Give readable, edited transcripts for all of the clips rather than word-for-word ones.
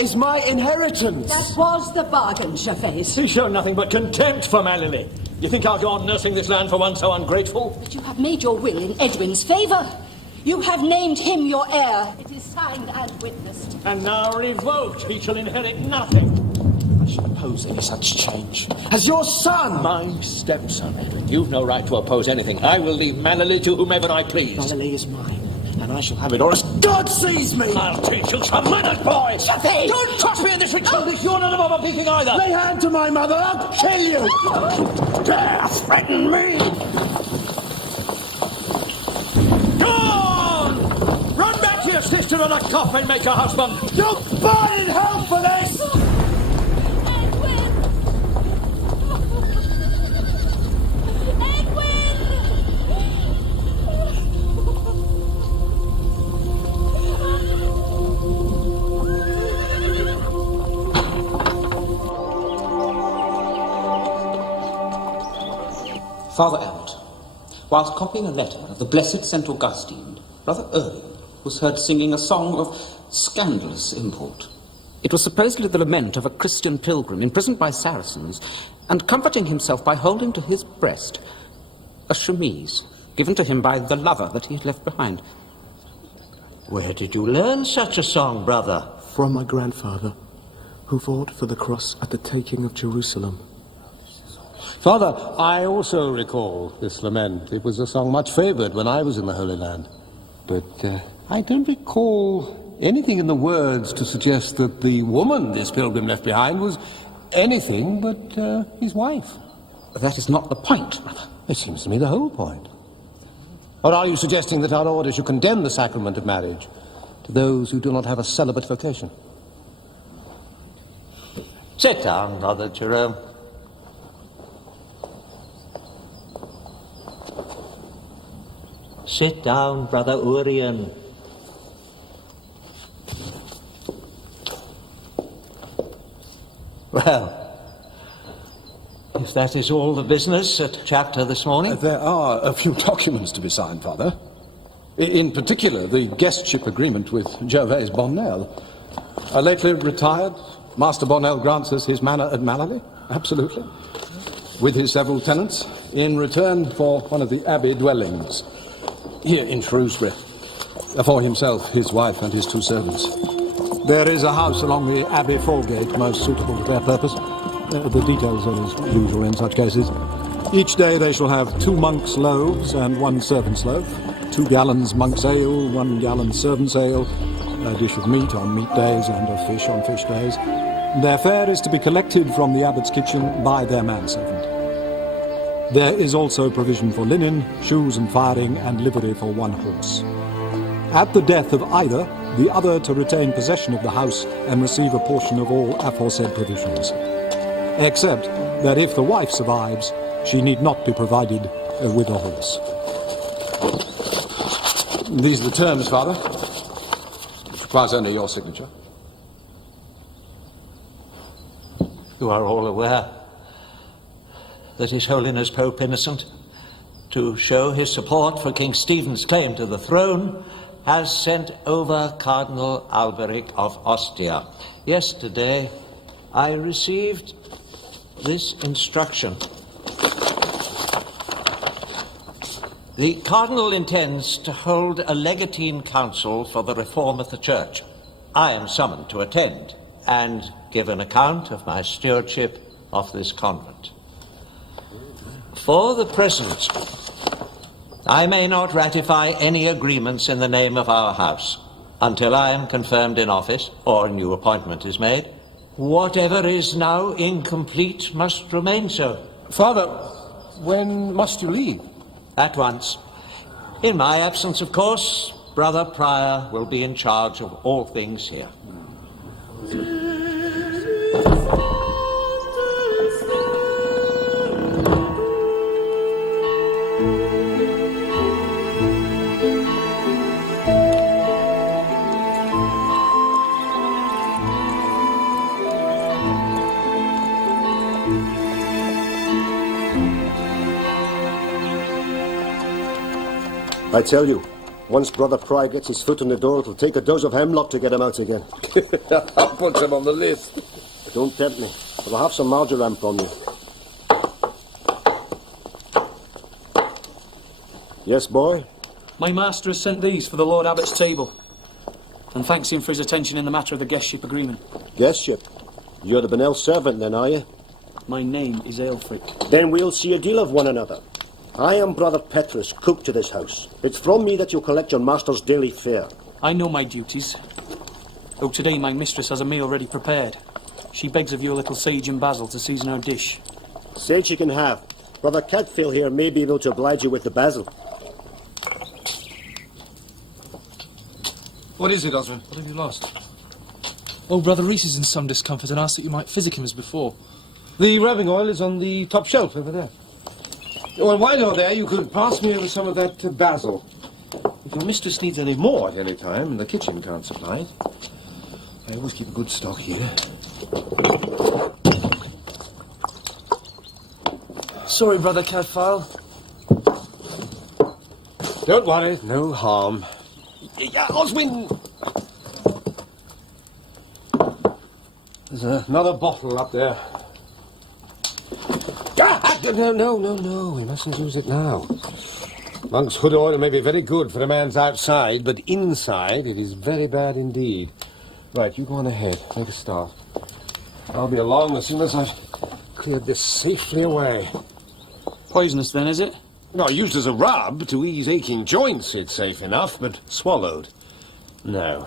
Is my inheritance. That was the bargain, Gervais. He's shown nothing but contempt for Malily. You think I'll go on nursing this land for one so ungrateful? But you have made your will in Edwin's favour. You have named him your heir. It is signed and witnessed. And now revoked. He shall inherit nothing. I should oppose any such change. As your son! My stepson, Edwin. You've no right to oppose anything. I will leave Malily to whomever I please. Malily is mine. And I shall have it, or as God sees me! I'll teach you some manners, boy! Gervais! Don't trust me in this retreat! You're none of them peeking either! Lay hand to my mother, I'll kill you! Dare threaten me! Go on! Run back to your sister and a coffin maker husband! You'll burn in hell for this! Father Abbot, whilst copying a letter of the Blessed St. Augustine, Brother Urling was heard singing a song of scandalous import. It was supposedly the lament of a Christian pilgrim imprisoned by Saracens and comforting himself by holding to his breast a chemise given to him by the lover that he had left behind. Where did you learn such a song, brother? From my grandfather, who fought for the cross at the taking of Jerusalem. Father, I also recall this lament. It was a song much favoured when I was in the Holy Land. But I don't recall anything in the words to suggest that the woman this pilgrim left behind was anything but his wife. That is not the point, brother. It seems to me the whole point. Or are you suggesting that our order should condemn the sacrament of marriage to those who do not have a celibate vocation? Sit down, Brother Jerome. Sit down, Brother Urien. Well, if that is all the business at chapter this morning... There are a few documents to be signed, Father. In particular, the guestship agreement with Gervais Bonnel. Lately retired, Master Bonnel grants us his manor at Malily, absolutely, with his several tenants, in return for one of the abbey dwellings here in Shrewsbury, for himself, his wife, and his two servants. There is a house along the Abbey Foregate most suitable to their purpose. The details are as usual in such cases. Each day they shall have 2 monks' loaves and 1 servant's loaf, 2 gallons monk's ale, 1 gallon servant's ale, a dish of meat on meat days and of fish on fish days. Their fare is to be collected from the abbot's kitchen by their manservant. There is also provision for linen, shoes and firing, and livery for 1 horse. At the death of either, the other to retain possession of the house and receive a portion of all aforesaid provisions. Except that if the wife survives, she need not be provided with a horse. These are the terms, Father. It requires only your signature. You are all aware that His Holiness Pope Innocent, to show his support for King Stephen's claim to the throne, has sent over Cardinal Alberic of Ostia. Yesterday, I received this instruction. The Cardinal intends to hold a legatine council for the reform of the Church. I am summoned to attend and give an account of my stewardship of this convent. For the present, I may not ratify any agreements in the name of our house until I am confirmed in office or a new appointment is made. Whatever is now incomplete must remain so. Father, when must you leave? At once. In my absence, of course, Brother Prior will be in charge of all things here. I tell you, once Brother Pry gets his foot in the door, it'll take a dose of hemlock to get him out again. I'll put him on the list. Don't tempt me, but I'll have some marjoram from you. Yes, boy? My master has sent these for the Lord Abbot's table, and thanks him for his attention in the matter of the guestship agreement. Guestship? You're the Bonnell servant then, are you? My name is Aelfric. Then we'll see a deal of one another. I am Brother Petrus, cook to this house. It's from me that you collect your master's daily fare. I know my duties. Though today my mistress has a meal ready prepared. She begs of you a little sage and basil to season our dish. Sage you can have. Brother Cadfael here may be able to oblige you with the basil. What is it, Osmond? What have you lost? Oh, Brother Reese is in some discomfort and asked that you might physic him as before. The rubbing oil is on the top shelf over there. Well, while you're there, you could pass me over some of that basil. If your mistress needs any more at any time, and the kitchen can't supply it, I always keep a good stock here. Sorry, Brother Cadfael. Don't worry, no harm. Yeah, Oswin! There's another bottle up there. No, we mustn't use it now. Monk's hood oil may be very good for a man's outside, but inside it is very bad indeed. Right, you go on ahead, make a start. I'll be along as soon as I've cleared this safely away. Poisonous then, is it? No, used as a rub to ease aching joints, it's safe enough, but swallowed, no.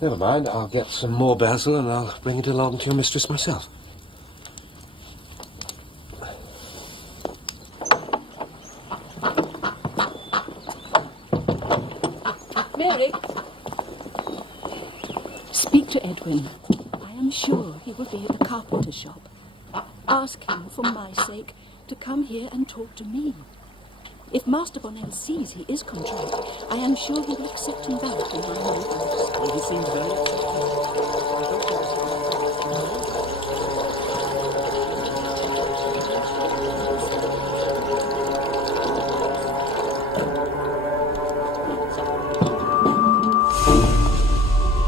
Never mind, I'll get some more basil and I'll bring it along to your mistress myself. Mary, speak to Edwin. I am sure he will be at the carpenter's shop. Ask him, for my sake, to come here and talk to me. If Master Bonnell sees he is contrite, I am sure he will accept him back in my new house. He seems very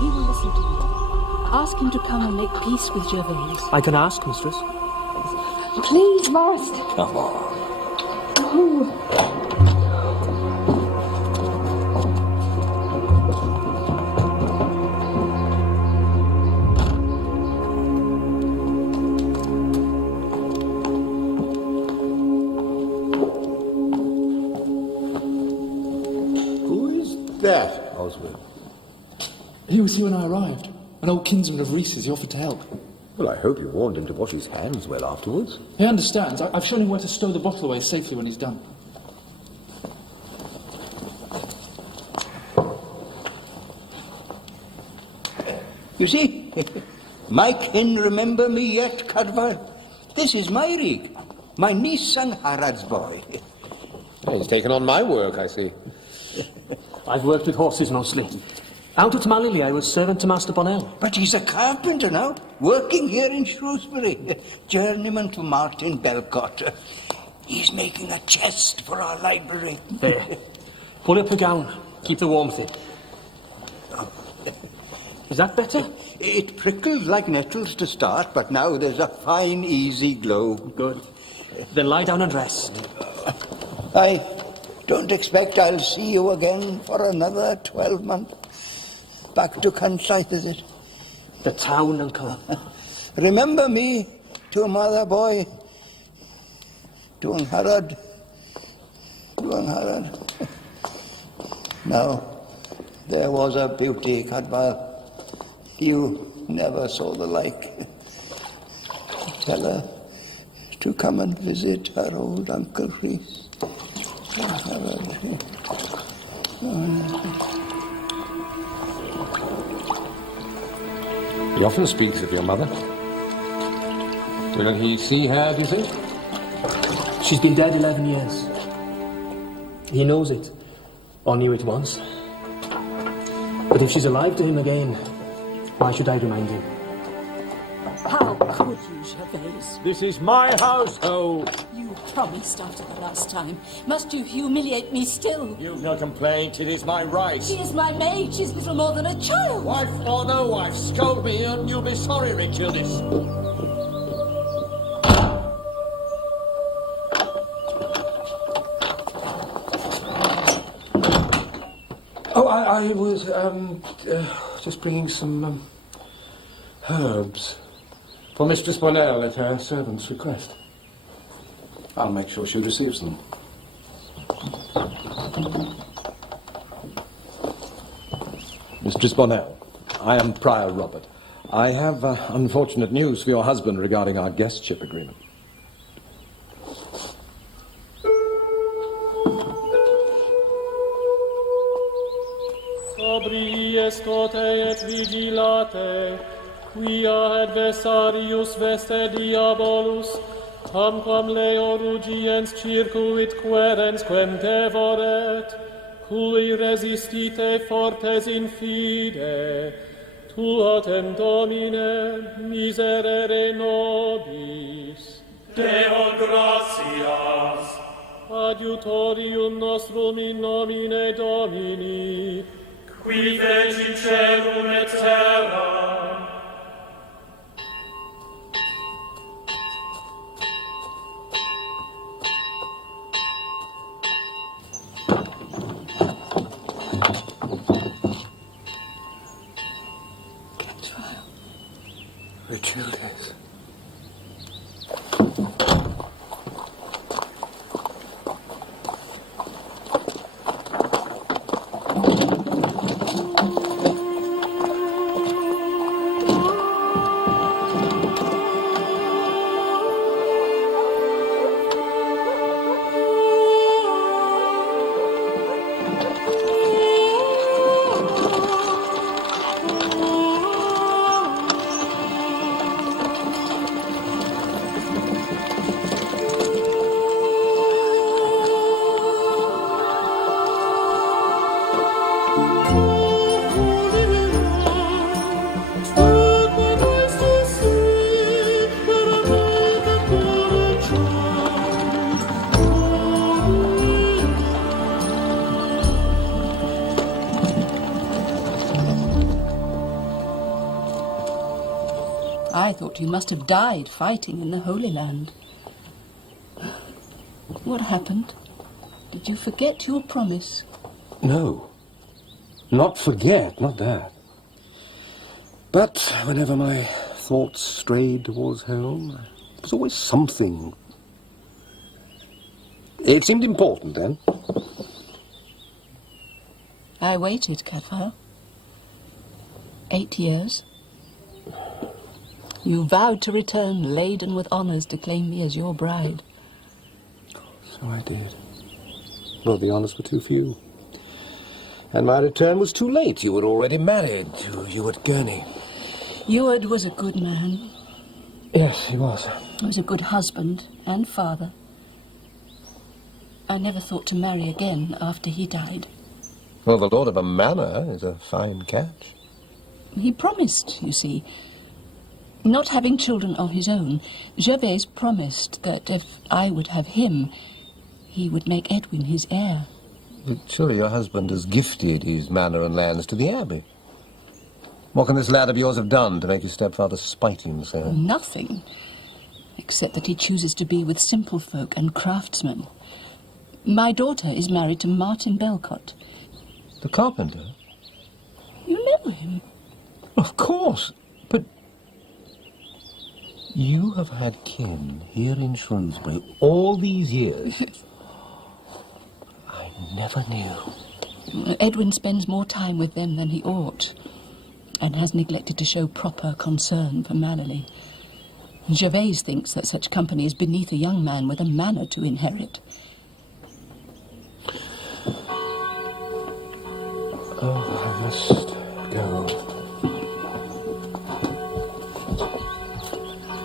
He will listen to you. Ask him to come and make peace with Gervais. I can ask, mistress. Please, Master. Come on. Who is that, Oswald? He was here when I arrived. An old kinsman of Reese's. He offered to help. Well, I hope you warned him to wash his hands well afterwards. He understands. I've shown him where to stow the bottle away safely when he's done. You see, my kin remember me yet, Cadfael. This is my rig, my niece and Harrod's boy. He's taken on my work, I see. I've worked with horses mostly. Out at Malili, I was servant to Master Bonnell. But he's a carpenter now, working here in Shrewsbury, journeyman to Martin Belcott. He's making a chest for our library. There. Pull up your gown. Keep the warmth in. Is that better? It prickled like nettles to start, but now there's a fine, easy glow. Good. Then lie down and rest. I don't expect I'll see you again for another 12 months. Back to Conchite, is it? The town, Uncle. Remember me to Mother Boy, to Harrod. Now, there was a beauty, Cadwal. You never saw the like. Tell her to come and visit her old Uncle Rhys. He often speaks of your mother. Will he see her, do you think? She's been dead 11 years. He knows it, or knew it once. But if she's alive to him again, why should I remind him? How could you, Gervais? This is my household. You promised after the last time. Must you humiliate me still? You've no complaint. It is my right. She is my maid. She's little more than a child. Wife or no wife, scold me and you'll be sorry, Richardis. Oh, I was, just bringing some, herbs for Mistress Bonnell at her servant's request. I'll make sure she receives them. Mistress Bonnell, I am Prior Robert. I have unfortunate news for your husband regarding our guestship agreement. Sobri estote et vigilate, quia adversarius veste diabolus, tamquam leo rugiens circuit querens quem devoret, cui resistite fortes in fide, tuatem Domine miserere nobis. Deo gratias. Adiutorium nostrum in nomine Domini, qui feci celum et terra. Richildis. I thought you must have died fighting in the Holy Land. What happened? Did you forget your promise? No. Not forget, not that. But whenever my thoughts strayed towards home, there was always something. It seemed important then. I waited, Cadfael. 8 years. You vowed to return laden with honours to claim me as your bride. So I did. Well, the honours were too few. And my return was too late. You were already married to Ewart Gurney. Ewart was a good man. Yes, he was. He was a good husband and father. I never thought to marry again after he died. Well, the lord of a manor is a fine catch. He promised, you see. Not having children of his own, Gervais promised that if I would have him, he would make Edwin his heir. But surely your husband has gifted his manor and lands to the abbey. What can this lad of yours have done to make his stepfather spite him so? Nothing, except that he chooses to be with simple folk and craftsmen. My daughter is married to Martin Belcott. The carpenter? You know him? Of course, but you have had kin here in Shrewsbury all these years. never knew. Edwin spends more time with them than he ought, and has neglected to show proper concern for Mallory. Gervais thinks that such company is beneath a young man with a manor to inherit. Oh, I must go.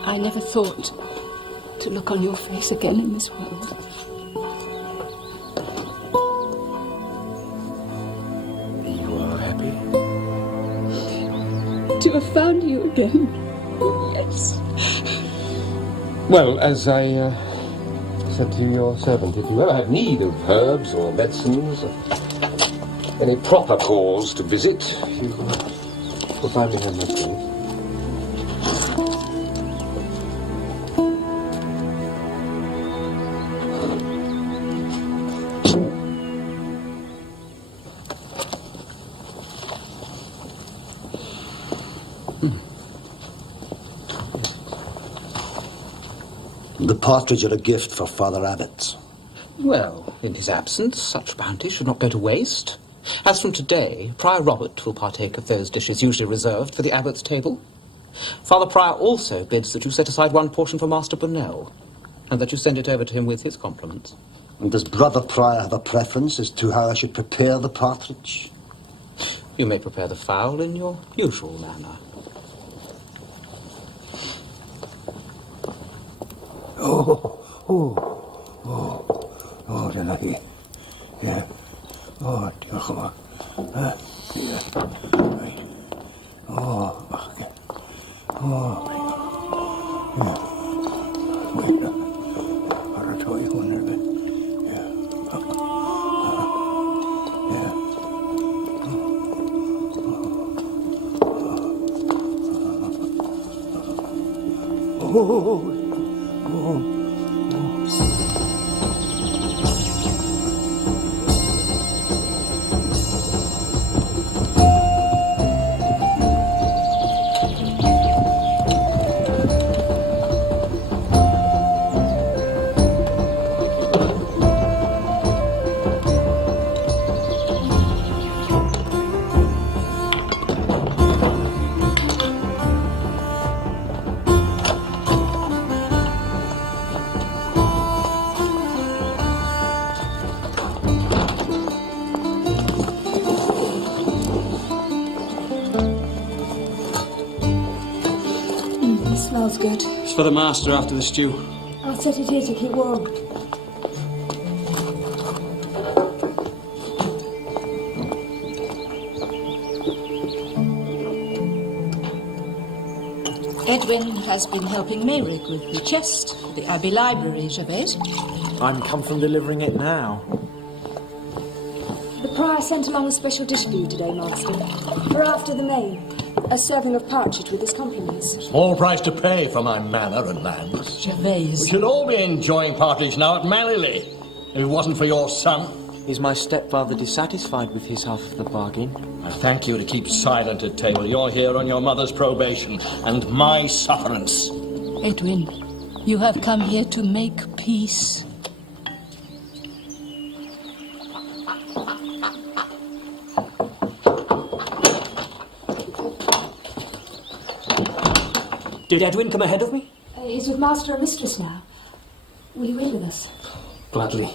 I never thought to look on your face again in this world. You are happy? To have found you again. Yes. Well, as I said to your servant, if you ever have need of herbs or medicines, any proper cause to visit, you will find me here, my friend. The partridge are a gift for Father Abbot. Well, in his absence, such bounty should not go to waste. As from today, Prior Robert will partake of those dishes usually reserved for the abbot's table. Father Prior also bids that you set aside one portion for Master Bonnell, and that you send it over to him with his compliments. And does Brother Prior have a preference as to how I should prepare the partridge? You may prepare the fowl in your usual manner. Oh, Denai. Yeah. Oh, dear God. Yeah. Right. Oh, okay. Oh, my God. Yeah. Wait. I'll tell you one of it. Yeah. Yeah. Oh. Smells good. It's for the master after the stew. I'll set it here to keep warm. Edwin has been helping Mayrig with the chest for the Abbey Library, Gervais. I'm come from delivering it now. The prior sent along a special dish for you today, Master. For after the main, a serving of partridge with his compliments. Small price to pay for my manor and lands. Gervais. We should all be enjoying partridge now at Mallory, if it wasn't for your son. Is my stepfather dissatisfied with his half of the bargain? I thank you to keep silent at table. You're here on your mother's probation and my sufferance. Edwin, you have come here to make peace. Did Edwin come ahead of me? He's with Master and Mistress now. Will you in with us? Gladly.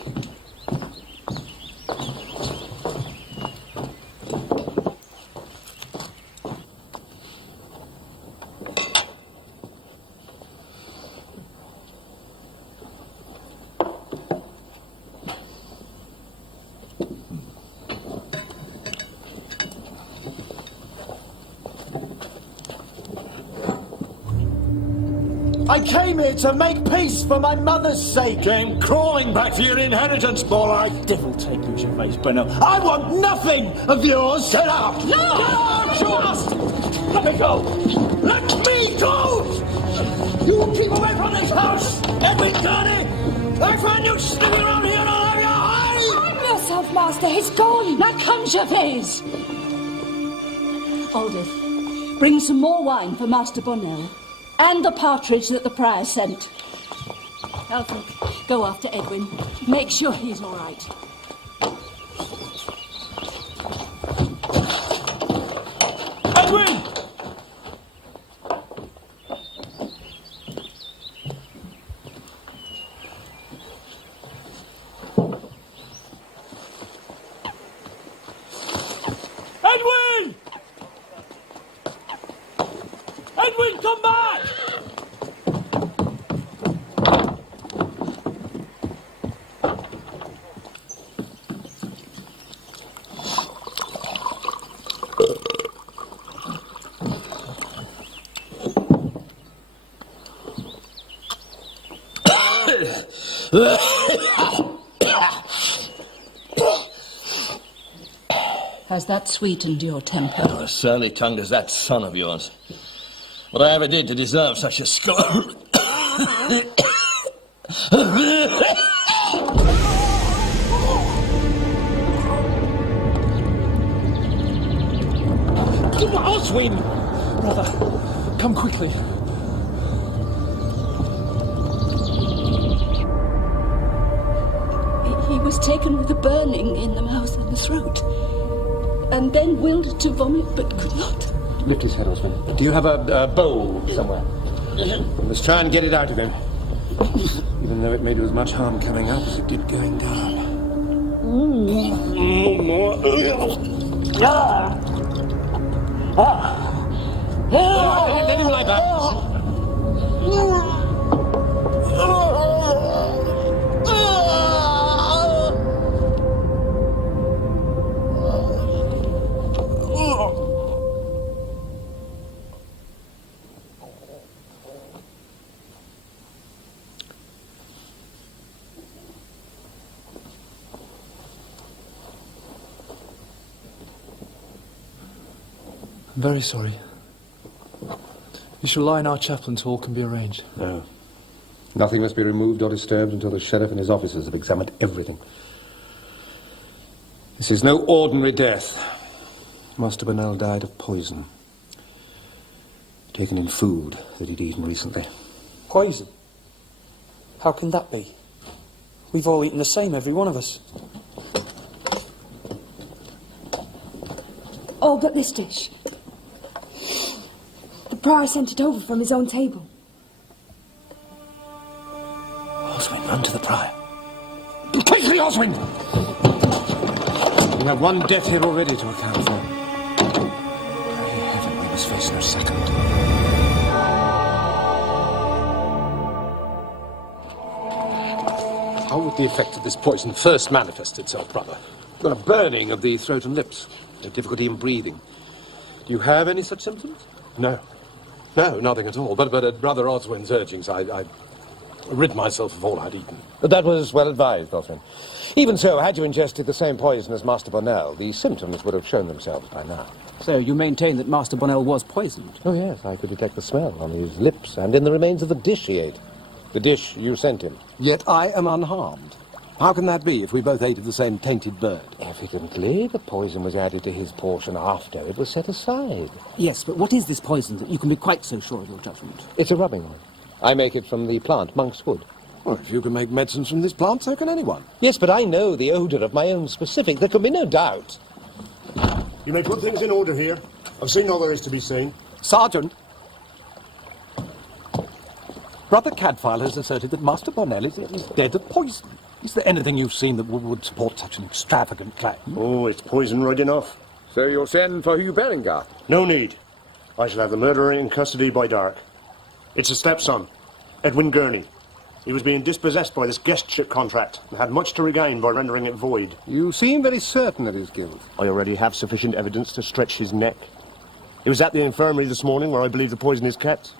I came here to make peace for my mother's sake. Came crawling back for your inheritance, more like. Devil take you, Gervais Bonnell. I want nothing of yours. Get out! No! Get out! Let me go! Let me go! You keep away from this house! Edwin Carney! I find you sniffing around here and I'll have your eye! Calm yourself, Master. He's gone. Now come, Gervais. Aldith, bring some more wine for Master Bonnell. And the partridge that the prior sent. Alfred, go after Edwin. Make sure he's all right. come back! Has that sweetened your temper? Oh, surly tongued as that son of yours. What I ever did to deserve such a score. Oswin! Brother, come quickly. He was taken with a burning in the mouth and the throat, and then willed to vomit but could not. Lift his head, Oswin. Do you have a bowl somewhere? Let's try and get it out of him. Even though it made you as much harm coming up as it did going down. Let him lie back. I'm very sorry. You shall lie in our chapel until all can be arranged. No. Nothing must be removed or disturbed until the sheriff and his officers have examined everything. This is no ordinary death. Master Bonnell died of poison. Taken in food that he'd eaten recently. Poison? How can that be? We've all eaten the same, every one of us. All but this dish. The prior sent it over from his own table. Oswin, run to the prior. Quickly, Oswin! We have one death here already to account for. Pray heaven we must face no second. How would the effect of this poison first manifest itself, brother? A burning of the throat and lips, a difficulty in breathing. Do you have any such symptoms? No. No, nothing at all. But at Brother Oswin's urgings, I rid myself of all I'd eaten. That was well advised, Oswin. Even so, had you ingested the same poison as Master Bonnell, the symptoms would have shown themselves by now. So you maintain that Master Bonnell was poisoned? Oh, yes, I could detect the smell on his lips and in the remains of the dish he ate. The dish you sent him. Yet I am unharmed. How can that be if we both ate of the same tainted bird? Evidently, the poison was added to his portion after it was set aside. Yes, but what is this poison that you can be quite so sure of your judgment? It's a rubbing one. I make it from the plant, monk's wood. Well, if you can make medicines from this plant, so can anyone. Yes, but I know the odour of my own specific. There can be no doubt. You may put things in order here. I've seen all there is to be seen. Sergeant! Brother Cadfael has asserted that Master Bonnell is dead of poison. Is there anything you've seen that would support such an extravagant claim? Oh, it's poison right enough. So you'll send for Hugh Berengar? No need. I shall have the murderer in custody by dark. It's a stepson, Edwin Gurney. He was being dispossessed by this guestship contract and had much to regain by rendering it void. You seem very certain of his guilt. I already have sufficient evidence to stretch his neck. He was at the infirmary this morning where I believe the poison is kept.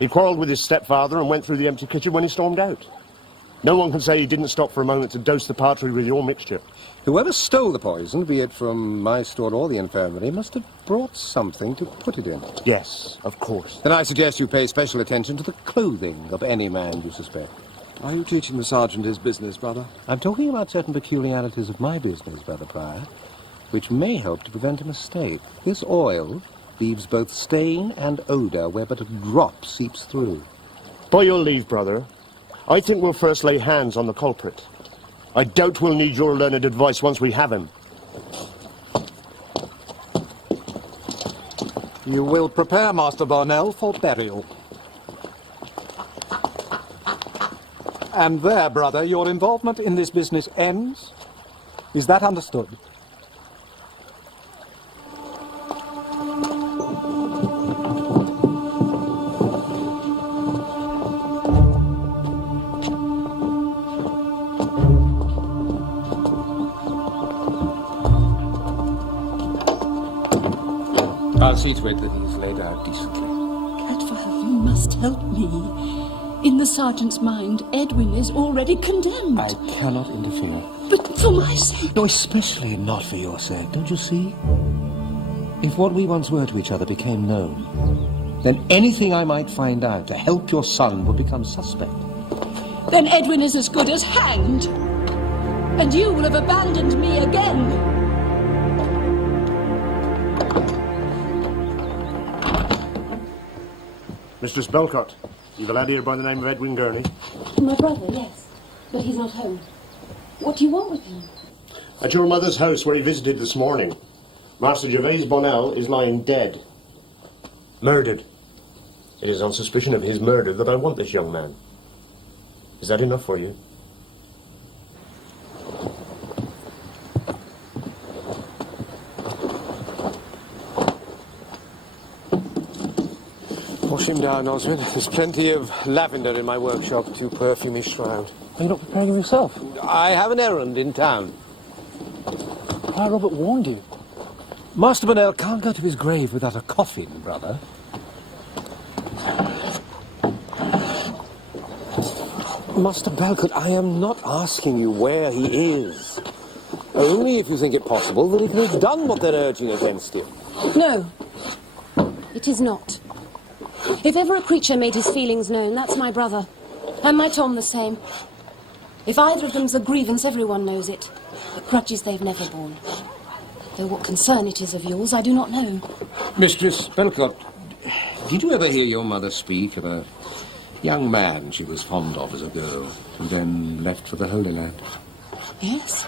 He quarrelled with his stepfather and went through the empty kitchen when he stormed out. No one can say he didn't stop for a moment to dose the partridge with your mixture. Whoever stole the poison, be it from my store or the infirmary, must have brought something to put it in. Yes, of course. Then I suggest you pay special attention to the clothing of any man you suspect. Are you teaching the sergeant his business, brother? I'm talking about certain peculiarities of my business, Brother Prior, which may help to prevent a mistake. This oil leaves both stain and odour where but a drop seeps through. By your leave, brother, I think we'll first lay hands on the culprit. I doubt we'll need your learned advice once we have him. You will prepare Master Bonnell for burial. And there, brother, your involvement in this business ends. Is that understood? I'll see to it that he's laid out decently. Cadfael, you must help me. In the sergeant's mind, Edwin is already condemned. I cannot interfere. But for my sake... No, especially not for your sake, don't you see? If what we once were to each other became known, then anything I might find out to help your son would become suspect. Then Edwin is as good as hanged. And you will have abandoned me again. Mistress Belcott, you've a lad here by the name of Edwin Gurney. My brother, yes. But he's not home. What do you want with him? At your mother's house where he visited this morning, Master Gervais Bonnell is lying dead. Murdered. It is on suspicion of his murder that I want this young man. Is that enough for you? Wash him down, Oswin. There's plenty of lavender in my workshop to perfume his shroud. Are you not preparing him yourself? I have an errand in town. Prior Robert warned you. Master Bonnell can't go to his grave without a coffin, brother. Master Belcott, I am not asking you where he is. Only if you think it possible that he can have done what they're urging against him. No. It is not. If ever a creature made his feelings known, that's my brother. And my Tom the same. If either of them's a grievance, everyone knows it. But grudges they've never borne. Though what concern it is of yours, I do not know. Mistress Belcott, did you ever hear your mother speak of a young man she was fond of as a girl, who then left for the Holy Land? Yes.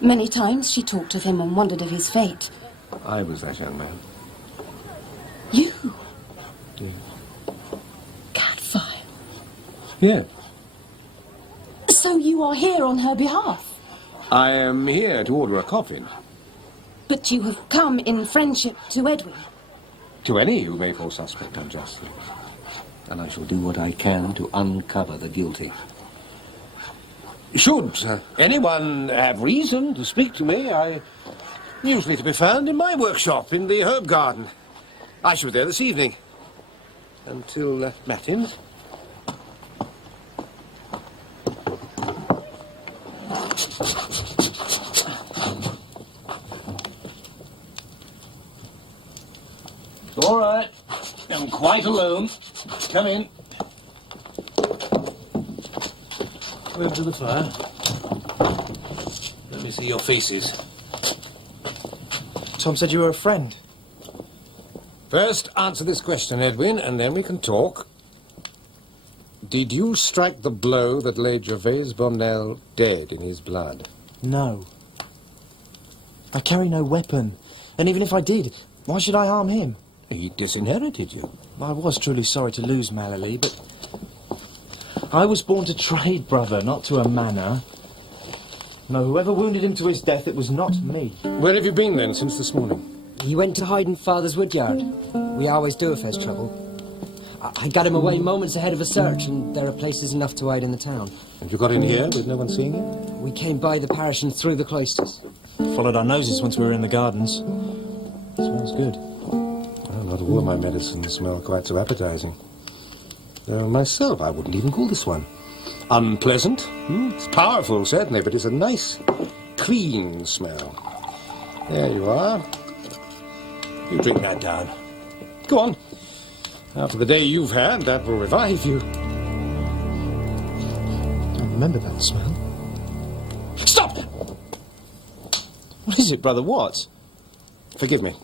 Many times she talked of him and wondered of his fate. I was that young man. You? Yeah. Cadfael. Yeah. So you are here on her behalf? I am here to order a coffin. But you have come in friendship to Edwin? To any who may fall suspect unjustly. And I shall do what I can to uncover the guilty. Should anyone have reason to speak to me, I usually to be found in my workshop in the herb garden. I shall be there this evening. Until matins. All right. I'm quite alone. Come in. Over to the fire. Let me see your faces. Tom said you were a friend. First, answer this question, Edwin, and then we can talk. Did you strike the blow that laid Gervais Bonnell dead in his blood? No. I carry no weapon. And even if I did, why should I harm him? He disinherited you. I was truly sorry to lose Mallory, but I was born to trade, brother, not to a manor. No, whoever wounded him to his death, it was not me. Where have you been, then, since this morning? He went to hide in Father's woodyard. We always do if there's trouble. I got him away moments ahead of a search, and there are places enough to hide in the town. And you got in here with no one seeing you? We came by the parish and through the cloisters. Followed our noses once we were in the gardens. Smells good. Well, not all of my medicines smell quite so appetizing. Though myself, I wouldn't even call this one unpleasant. It's powerful, certainly, but it's a nice, clean smell. There you are. You drink that down. Go on. After the day you've had, that will revive you. I remember that smell. Stop! What is it, brother? What? Forgive me.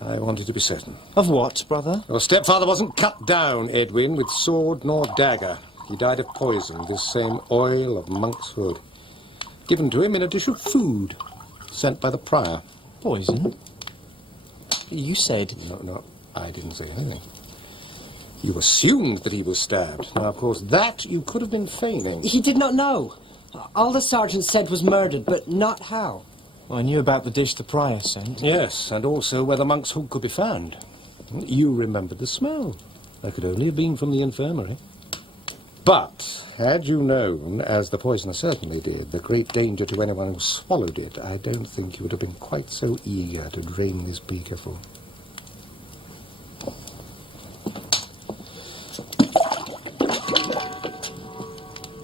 I wanted to be certain. Of what, brother? Your stepfather wasn't cut down, Edwin, with sword nor dagger. He died of poison, this same oil of monk's hood. Given to him in a dish of food, sent by the prior. Poison? You said... No, I didn't say anything. You assumed that he was stabbed. Now, of course, that you could have been feigning. He did not know. All the sergeant said was murdered, but not how. Well, I knew about the dish the prior sent. Yes, and also where the monk's hood could be found. You remembered the smell. That could only have been from the infirmary. But, had you known, as the poisoner certainly did, the great danger to anyone who swallowed it, I don't think you would have been quite so eager to drain this beaker full.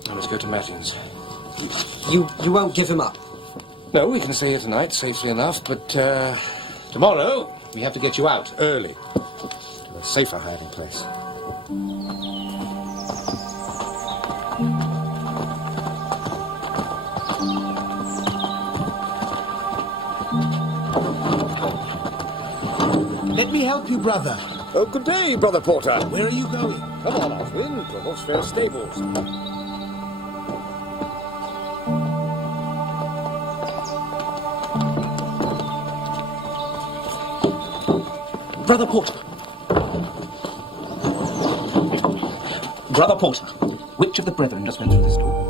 Now let's go to Matins. You won't give him up? No, we can stay here tonight, safely enough, but tomorrow we have to get you out early to a safer hiding place. Let me help you, brother. Oh, good day, Brother Porter. Where are you going? Come on, Oswin, to Horse Fair Stables. Brother Porter. Brother Porter, which of the brethren just went through this door?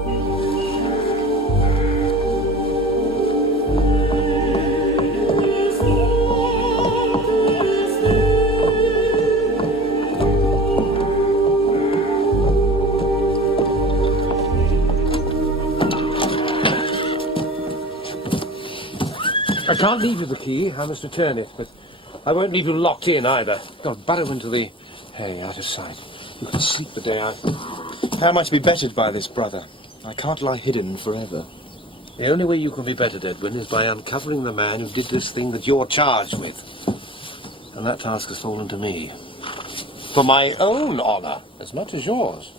I can't leave you the key. I must return it, but I won't leave you locked in either. God, burrow into the hay out of sight. You can sleep the day out. How am I to be bettered by this, brother? I can't lie hidden forever. The only way you can be bettered, Edwin, is by uncovering the man who did this thing that you're charged with. And that task has fallen to me. For my own honour, as much as yours.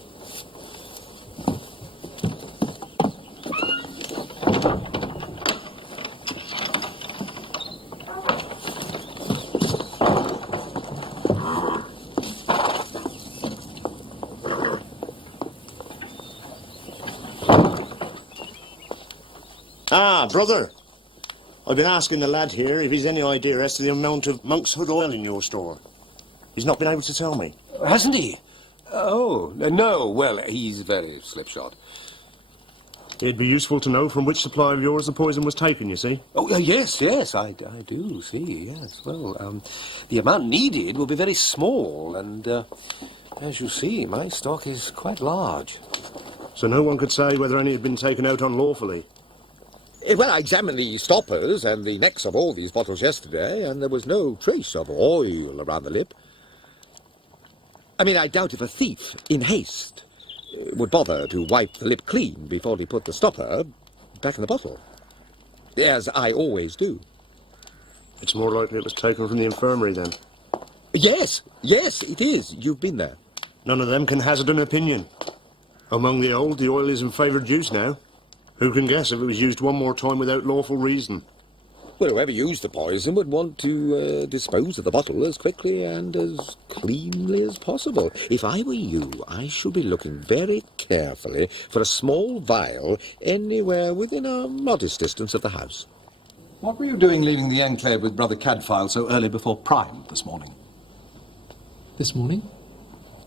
Ah, brother. I've been asking the lad here if he's any idea as to the amount of Monk's Hood oil in your store. He's not been able to tell me. Hasn't he? Oh, no. Well, he's very slipshod. It'd be useful to know from which supply of yours the poison was taken, you see. Oh, yes, I do see, yes. Well, the amount needed will be very small, and, as you see, my stock is quite large. So no one could say whether any had been taken out unlawfully? Well, I examined the stoppers and the necks of all these bottles yesterday, and there was no trace of oil around the lip. I mean, I doubt if a thief, in haste, would bother to wipe the lip clean before he put the stopper back in the bottle. As I always do. It's more likely it was taken from the infirmary, then. Yes, it is. You've been there. None of them can hazard an opinion. Among the old, the oil is in favoured use now. Who can guess if it was used one more time without lawful reason? Well, whoever used the poison would want to dispose of the bottle as quickly and as cleanly as possible. If I were you, I should be looking very carefully for a small vial anywhere within a modest distance of the house. What were you doing leaving the enclave with Brother Cadfael so early before prime this morning? This morning?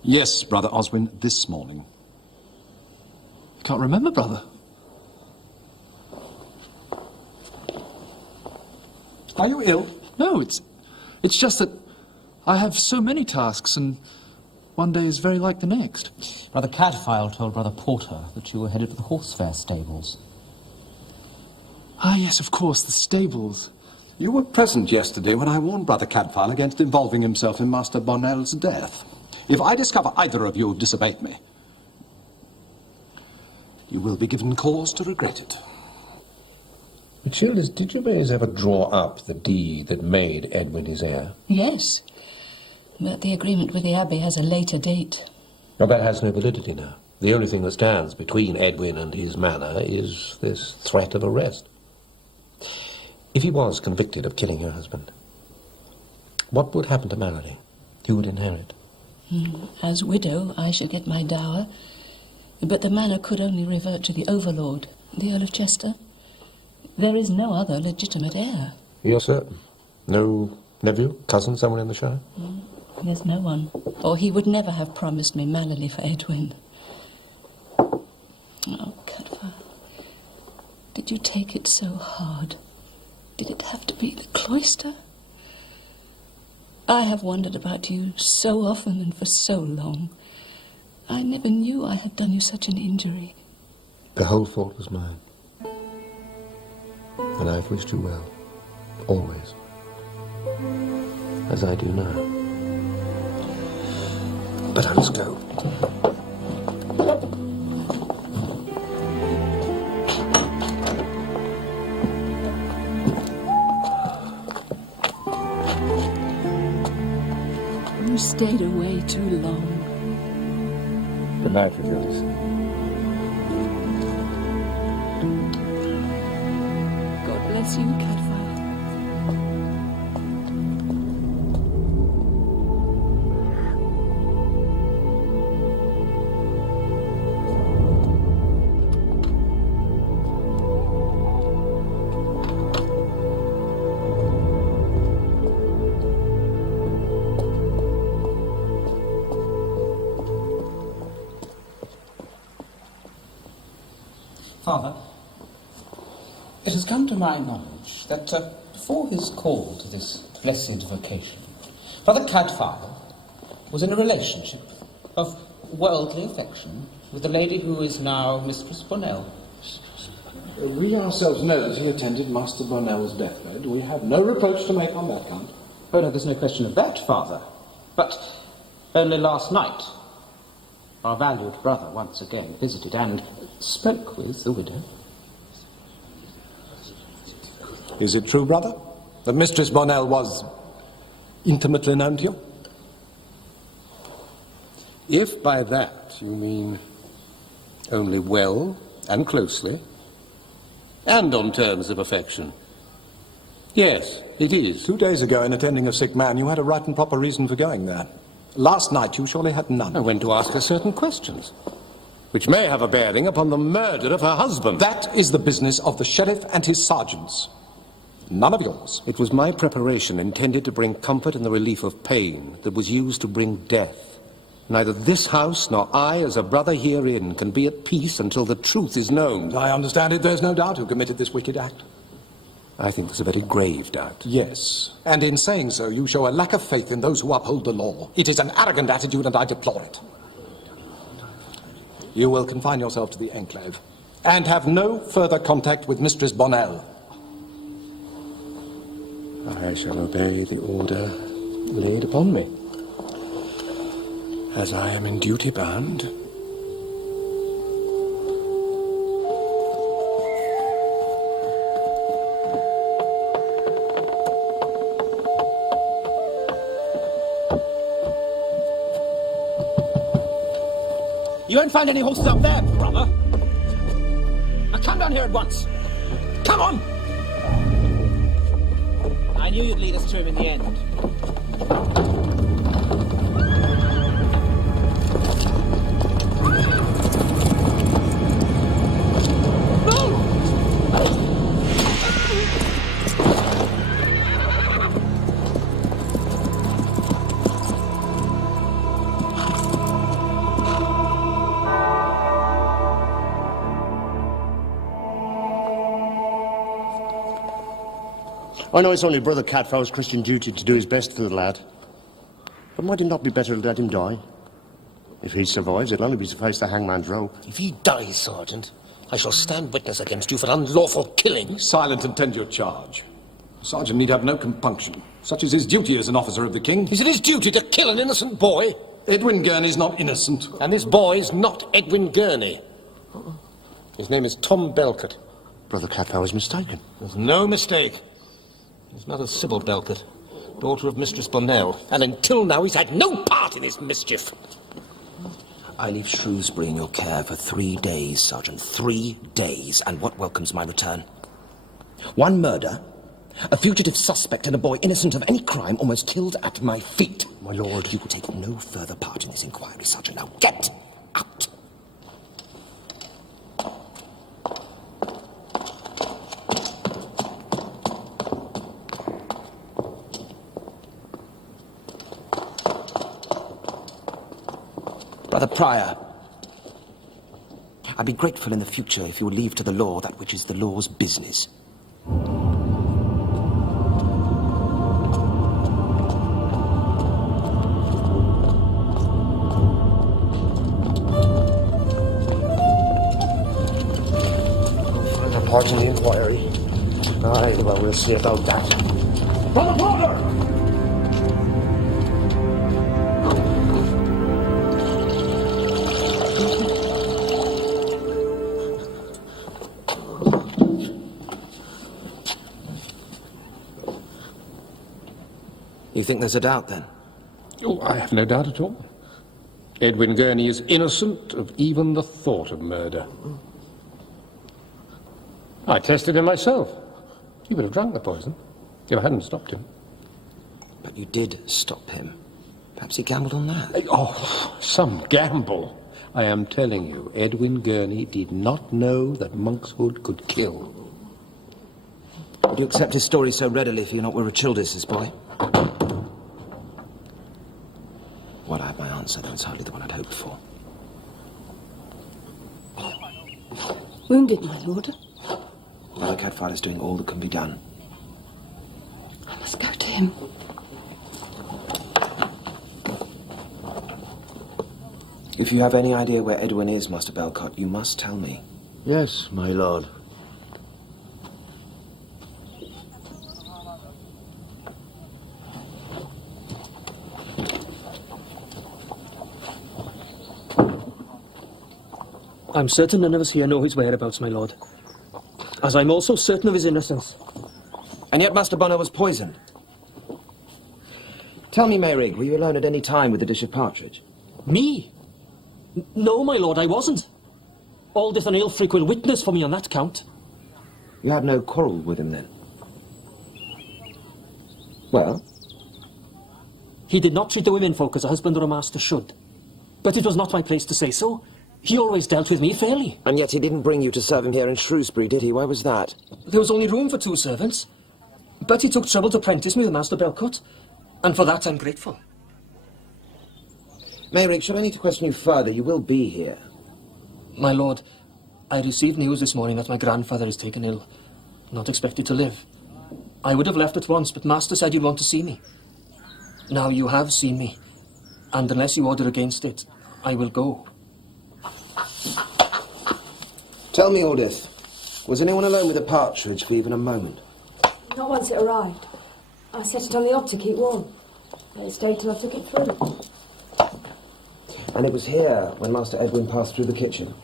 Yes, Brother Oswin, this morning. I can't remember, brother. Are you ill? No, it's just that I have so many tasks, and one day is very like the next. Brother Cadfael told Brother Porter that you were headed for the horse fair stables. Ah, yes, of course, the stables. You were present yesterday when I warned Brother Cadfael against involving himself in Master Bonnell's death. If I discover either of you have disobeyed me, you will be given cause to regret it. Matildas, did Gervais ever draw up the deed that made Edwin his heir? Yes, but the agreement with the Abbey has a later date. Well, that has no validity now. The only thing that stands between Edwin and his manor is this threat of arrest. If he was convicted of killing your husband, what would happen to Mallory? Who would inherit? As widow, I shall get my dower, but the manor could only revert to the overlord, the Earl of Chester. There is no other legitimate heir. You're certain? No nephew, cousin, someone in the Shire? There's no one. Or he would never have promised me Mallory for Edwin. Oh, Cadfael, did you take it so hard? Did it have to be the cloister? I have wondered about you so often and for so long. I never knew I had done you such an injury. The whole fault was mine. And I've wished you well. Always. As I do now. But I must go. You stayed away too long. Good night, Phyllis. God bless you, Cadfael. Father, it has come to my knowledge that before his call to this blessed vocation, Brother Cadfael was in a relationship of worldly affection with the lady who is now Mistress Bonnell. We ourselves know that he attended Master Bonnell's deathbed. We have no reproach to make on that count. Oh, no, there's no question of that, Father. But only last night, our valued brother once again visited and spoke with the widow. Is it true, brother, that Mistress Bonnell was intimately known to you? If by that you mean only well and closely, and on terms of affection, yes, it is. 2 days ago, in attending a sick man, you had a right and proper reason for going there. Last night, you surely had none. I went to ask her certain questions, which may have a bearing upon the murder of her husband. That is the business of the sheriff and his sergeants. None of yours. It was my preparation intended to bring comfort and the relief of pain that was used to bring death. Neither this house nor I, as a brother herein, can be at peace until the truth is known. I understand it. There's no doubt who committed this wicked act. I think there's a very grave doubt. Yes, and in saying so, you show a lack of faith in those who uphold the law. It is an arrogant attitude, and I deplore it. You will confine yourself to the enclave, and have no further contact with Mistress Bonnell. I shall obey the order laid upon me, as I am in duty bound. You won't find any horses up there, brother. Now come down here at once. Come on! I knew you'd lead us to him in the end. I know it's only Brother Cadfael's Christian duty to do his best for the lad. But might it not be better to let him die? If he survives, it'll only be to face the hangman's rope. If he dies, Sergeant, I shall stand witness against you for unlawful killing. Be silent and tend your charge. The sergeant need have no compunction. Such is his duty as an officer of the king. Is it his duty to kill an innocent boy? Edwin Gurney's not innocent. And this boy's not Edwin Gurney. His name is Tom Belcott. Brother Cadfael is mistaken. There's no mistake. He's not a Sybil Belcott, daughter of Mistress Bonnell, and until now he's had no part in this mischief. I leave Shrewsbury in your care for 3 days, Sergeant. 3 days, and what welcomes my return? 1 murder, a fugitive suspect and a boy innocent of any crime almost killed at my feet. My lord. You will take no further part in this inquiry, Sergeant. Now get out! Brother Prior, I'd be grateful in the future if you would leave to the law that which is the law's business. Pardon the inquiry. Aye, well, we'll see about that. Brother Porter! You think there's a doubt, then? Oh, I have no doubt at all. Edwin Gurney is innocent of even the thought of murder. I tested him myself. He would have drunk the poison if I hadn't stopped him. But you did stop him. Perhaps he gambled on that. Oh, some gamble. I am telling you, Edwin Gurney did not know that monkshood could kill. Would you accept his story so readily if you're not were Rachildis' boy? Well, I have my answer, though it's hardly the one I'd hoped for. Wounded, my lord. Brother Cadfael is doing all that can be done. I must go to him. If you have any idea where Edwin is, Master Belcott, you must tell me. Yes, my lord. I'm certain none of us here know his whereabouts, my lord. As I'm also certain of his innocence. And yet Master Bonner was poisoned. Tell me, Mayrig, were you alone at any time with the dish of partridge? Me? No, my lord, I wasn't. Aldith and Aelfric will witness for me on that count. You had no quarrel with him, then? Well? He did not treat the women folk as a husband or a master should. But it was not my place to say so. He always dealt with me fairly. And yet he didn't bring you to serve him here in Shrewsbury, did he? Why was that? There was only room for 2 servants. But he took trouble to apprentice me with Master Belcott. And for that I'm grateful. Mayrig, should I need to question you further, you will be here. My lord, I received news this morning that my grandfather is taken ill. Not expected to live. I would have left at once, but Master said you'd want to see me. Now you have seen me. And unless you order against it, I will go. Tell me, Aldith, was anyone alone with a partridge for even a moment? Not once it arrived. I set it on the hob to keep warm. It stayed till I took it through. And it was here when Master Edwin passed through the kitchen?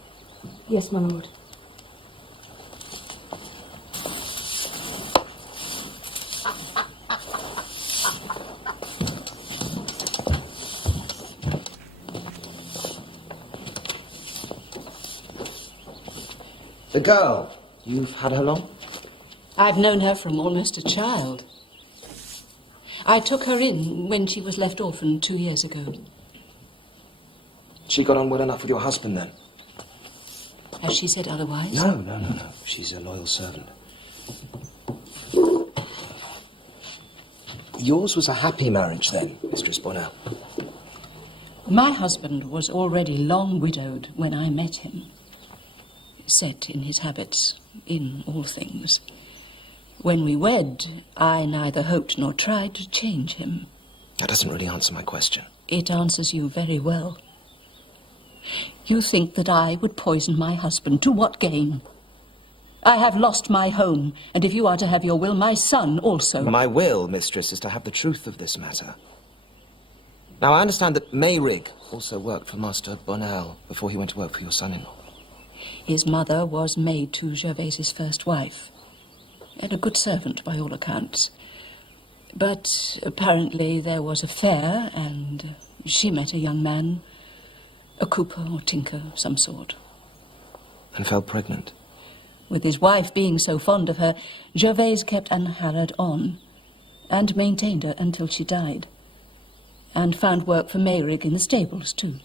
Yes, my lord. The girl, you've had her long? I've known her from almost a child. I took her in when she was left orphan 2 years ago. She got on well enough with your husband, then? Has she said otherwise? No. She's a loyal servant. Yours was a happy marriage, then, Mistress Bonnell? My husband was already long widowed when I met him. Set in his habits, in all things. When we wed, I neither hoped nor tried to change him. That doesn't really answer my question. It answers you very well. You think that I would poison my husband. To what gain? I have lost my home, and if you are to have your will, my son also. My will, mistress, is to have the truth of this matter. Now, I understand that Mayrig also worked for Master Bonnell before he went to work for your son-in-law. His mother was maid to Gervaise's first wife, and a good servant by all accounts. But apparently there was a fair, and she met a young man, a cooper or tinker of some sort. And fell pregnant. With his wife being so fond of her, Gervaise kept Anne-Harrod on, and maintained her until she died, and found work for Mayrig in the stables, too.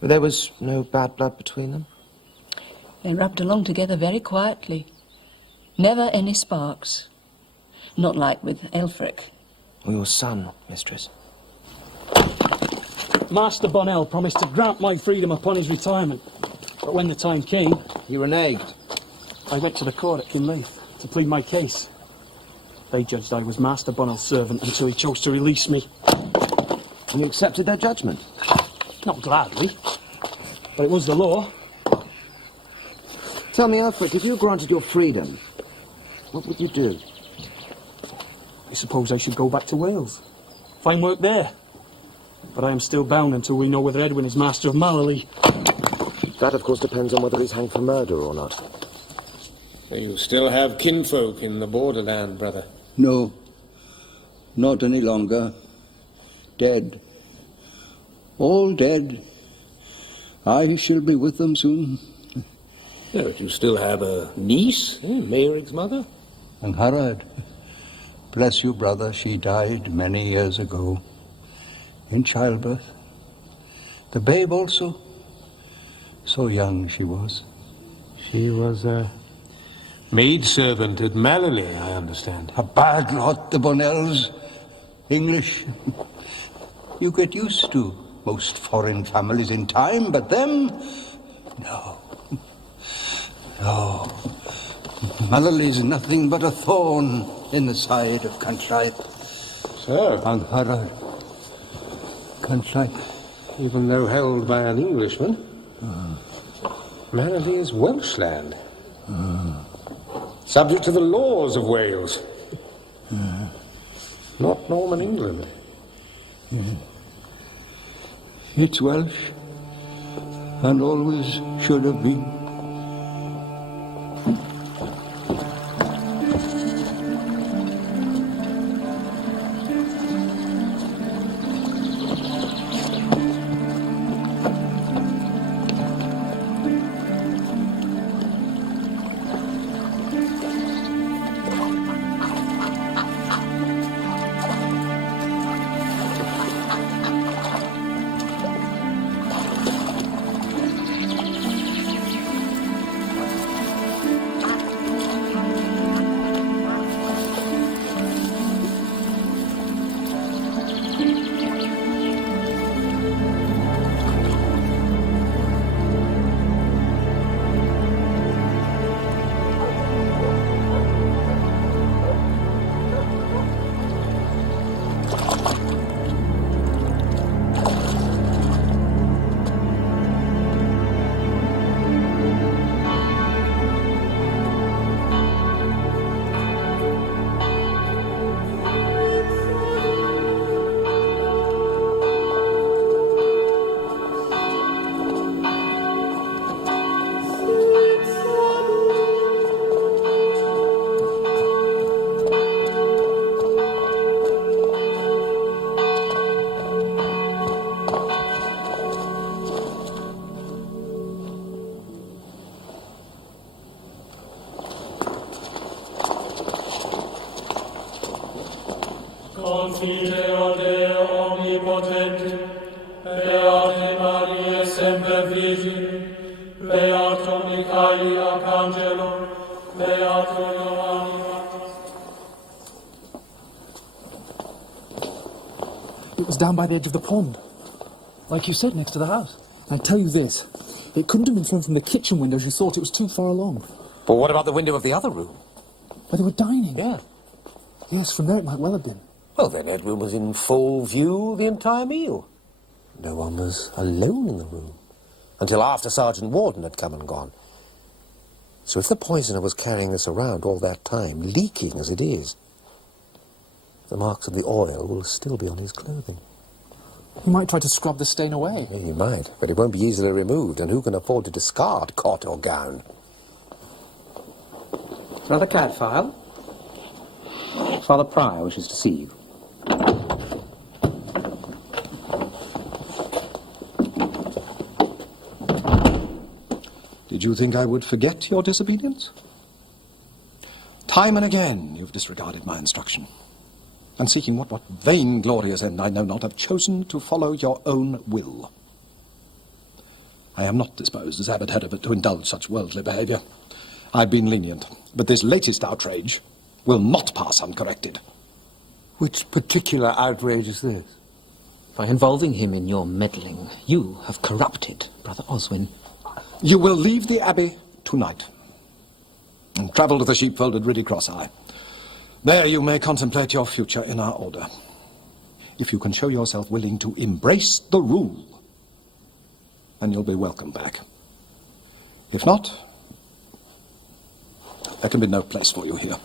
But there was no bad blood between them? They rubbed along together very quietly. Never any sparks. Not like with Aelfric. Or your son, mistress? Master Bonnell promised to grant my freedom upon his retirement. But when the time came... You reneged? I went to the court at Kinleith to plead my case. They judged I was Master Bonnell's servant until he chose to release me. And you accepted their judgment? Not gladly, but it was the law. Tell me, Alfred, if you were granted your freedom, what would you do? I suppose I should go back to Wales. Find work there. But I am still bound until we know whether Edwin is master of Mallory. That, of course, depends on whether he's hanged for murder or not. So you still have kinfolk in the borderland, brother? No, not any longer. Dead. All dead. I shall be with them soon. Yeah, but you still have a niece, Mayrig's mother? And Harald. Bless you, brother, she died many years ago. In childbirth. The babe also. So young she was. She was a maidservant at Mallory, I understand. A bad lot, the Bonnells. English. You get used to most foreign families in time, but them, no. No. Mallory's nothing but a thorn in the side of Contrite. So? And Harald. Contrite. Even though held by an Englishman? Mallory is Welsh land. Subject to the laws of Wales. Not Norman England. It's Welsh, and always should have been. Confiteor Deo omnipotent, Beate Maria semper Virgin, Beato Michaeli Arcangelo, Beato Ioanni Baptist. It was down by the edge of the pond. Like you said, next to the house. I tell you this, it couldn't have been thrown from the kitchen window as you thought. It was too far along. But what about the window of the other room? Where they were dining? Yeah. Yes, from there it might well have been. Well, then Edwin was in full view the entire meal. No one was alone in the room until after Sergeant Warden had come and gone. So if the poisoner was carrying this around all that time, leaking as it is, the marks of the oil will still be on his clothing. He might try to scrub the stain away. Yeah, he might, but it won't be easily removed, and who can afford to discard cot or gown? Another CAD file? Father Prior wishes to see you. Did you think I would forget your disobedience? Time and again you've disregarded my instruction, and seeking what vainglorious end I know not, have chosen to follow your own will. I am not disposed, as Abbot Heribert, to indulge such worldly behaviour. I've been lenient, but this latest outrage will not pass uncorrected. Which particular outrage is this? By involving him in your meddling, you have corrupted Brother Oswin. You will leave the Abbey tonight and travel to the sheepfold at Riddy Cross Eye. There you may contemplate your future in our order. If you can show yourself willing to embrace the rule, then you'll be welcome back. If not, There can be no place for you here.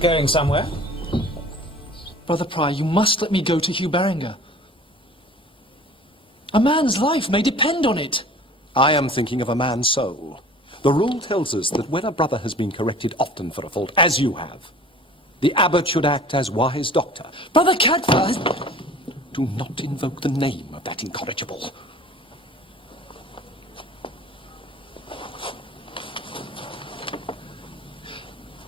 Going somewhere? Brother Prior, you must let me go to Hugh Beringer. A man's life may depend on it. I am thinking of a man's soul. The rule tells us that when a brother has been corrected often for a fault, as you have, the abbot should act as wise doctor. Brother Cadfael has... Do not invoke the name of that incorrigible.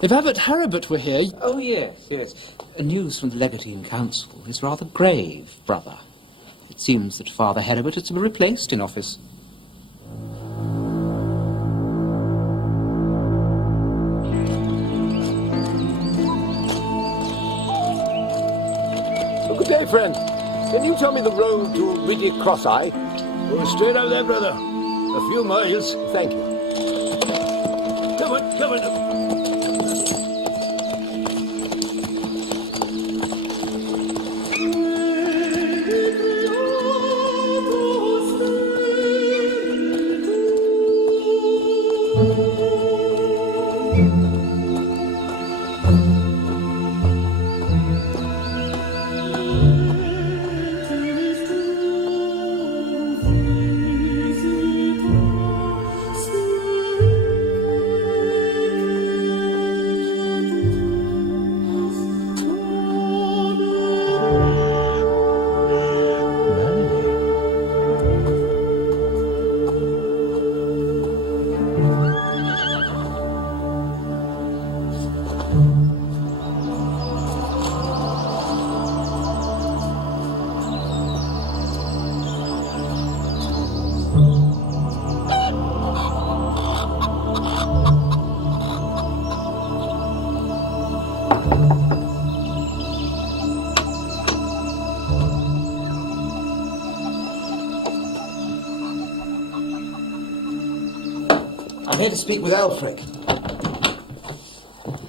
If Abbot Heribert were here... Oh, yes, yes. News from the Legatine Council is rather grave, brother. It seems that Father Heribert has been replaced in office. Oh, good day, friend. Can you tell me the road to Riddick Cross-Eye? Oh, straight out there, brother. A few miles. Thank you. Come on, come on. I'm here to speak with Alfred.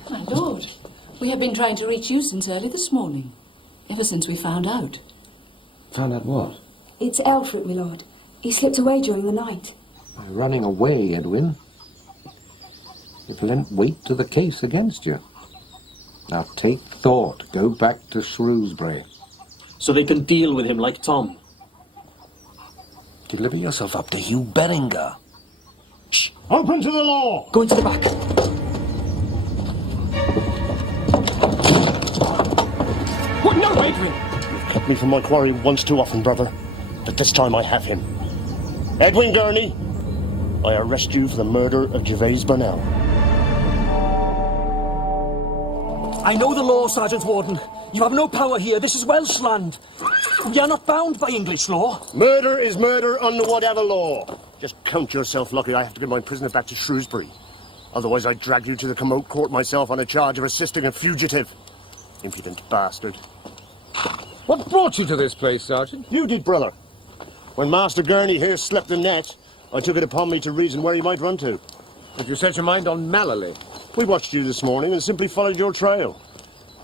My lord, we have been trying to reach you since early this morning. Ever since we found out. Found out what? It's Alfred, my lord. He slipped away during the night. By running away, Edwin. You've lent weight to the case against you. Now take thought. Go back to Shrewsbury. So they can deal with him like Tom. Deliver yourself up to Hugh Beringer. Shh! Open to the law! Go into the back. What? No, Adrian! You've kept me from my quarry once too often, brother. But this time I have him. Edwin Gurney, I arrest you for the murder of Gervase Burnell. I know the law, Sergeant Warden. You have no power here. This is Welsh land. We are not bound by English law. Murder is murder under whatever law. Just count yourself lucky I have to get my prisoner back to Shrewsbury. Otherwise I'd drag you to the Commode Court myself on a charge of assisting a fugitive. Impudent bastard. What brought you to this place, Sergeant? You did, brother. When Master Gurney here slept the net, I took it upon me to reason where he might run to. Did you set your mind on Mallory? We watched you this morning and simply followed your trail.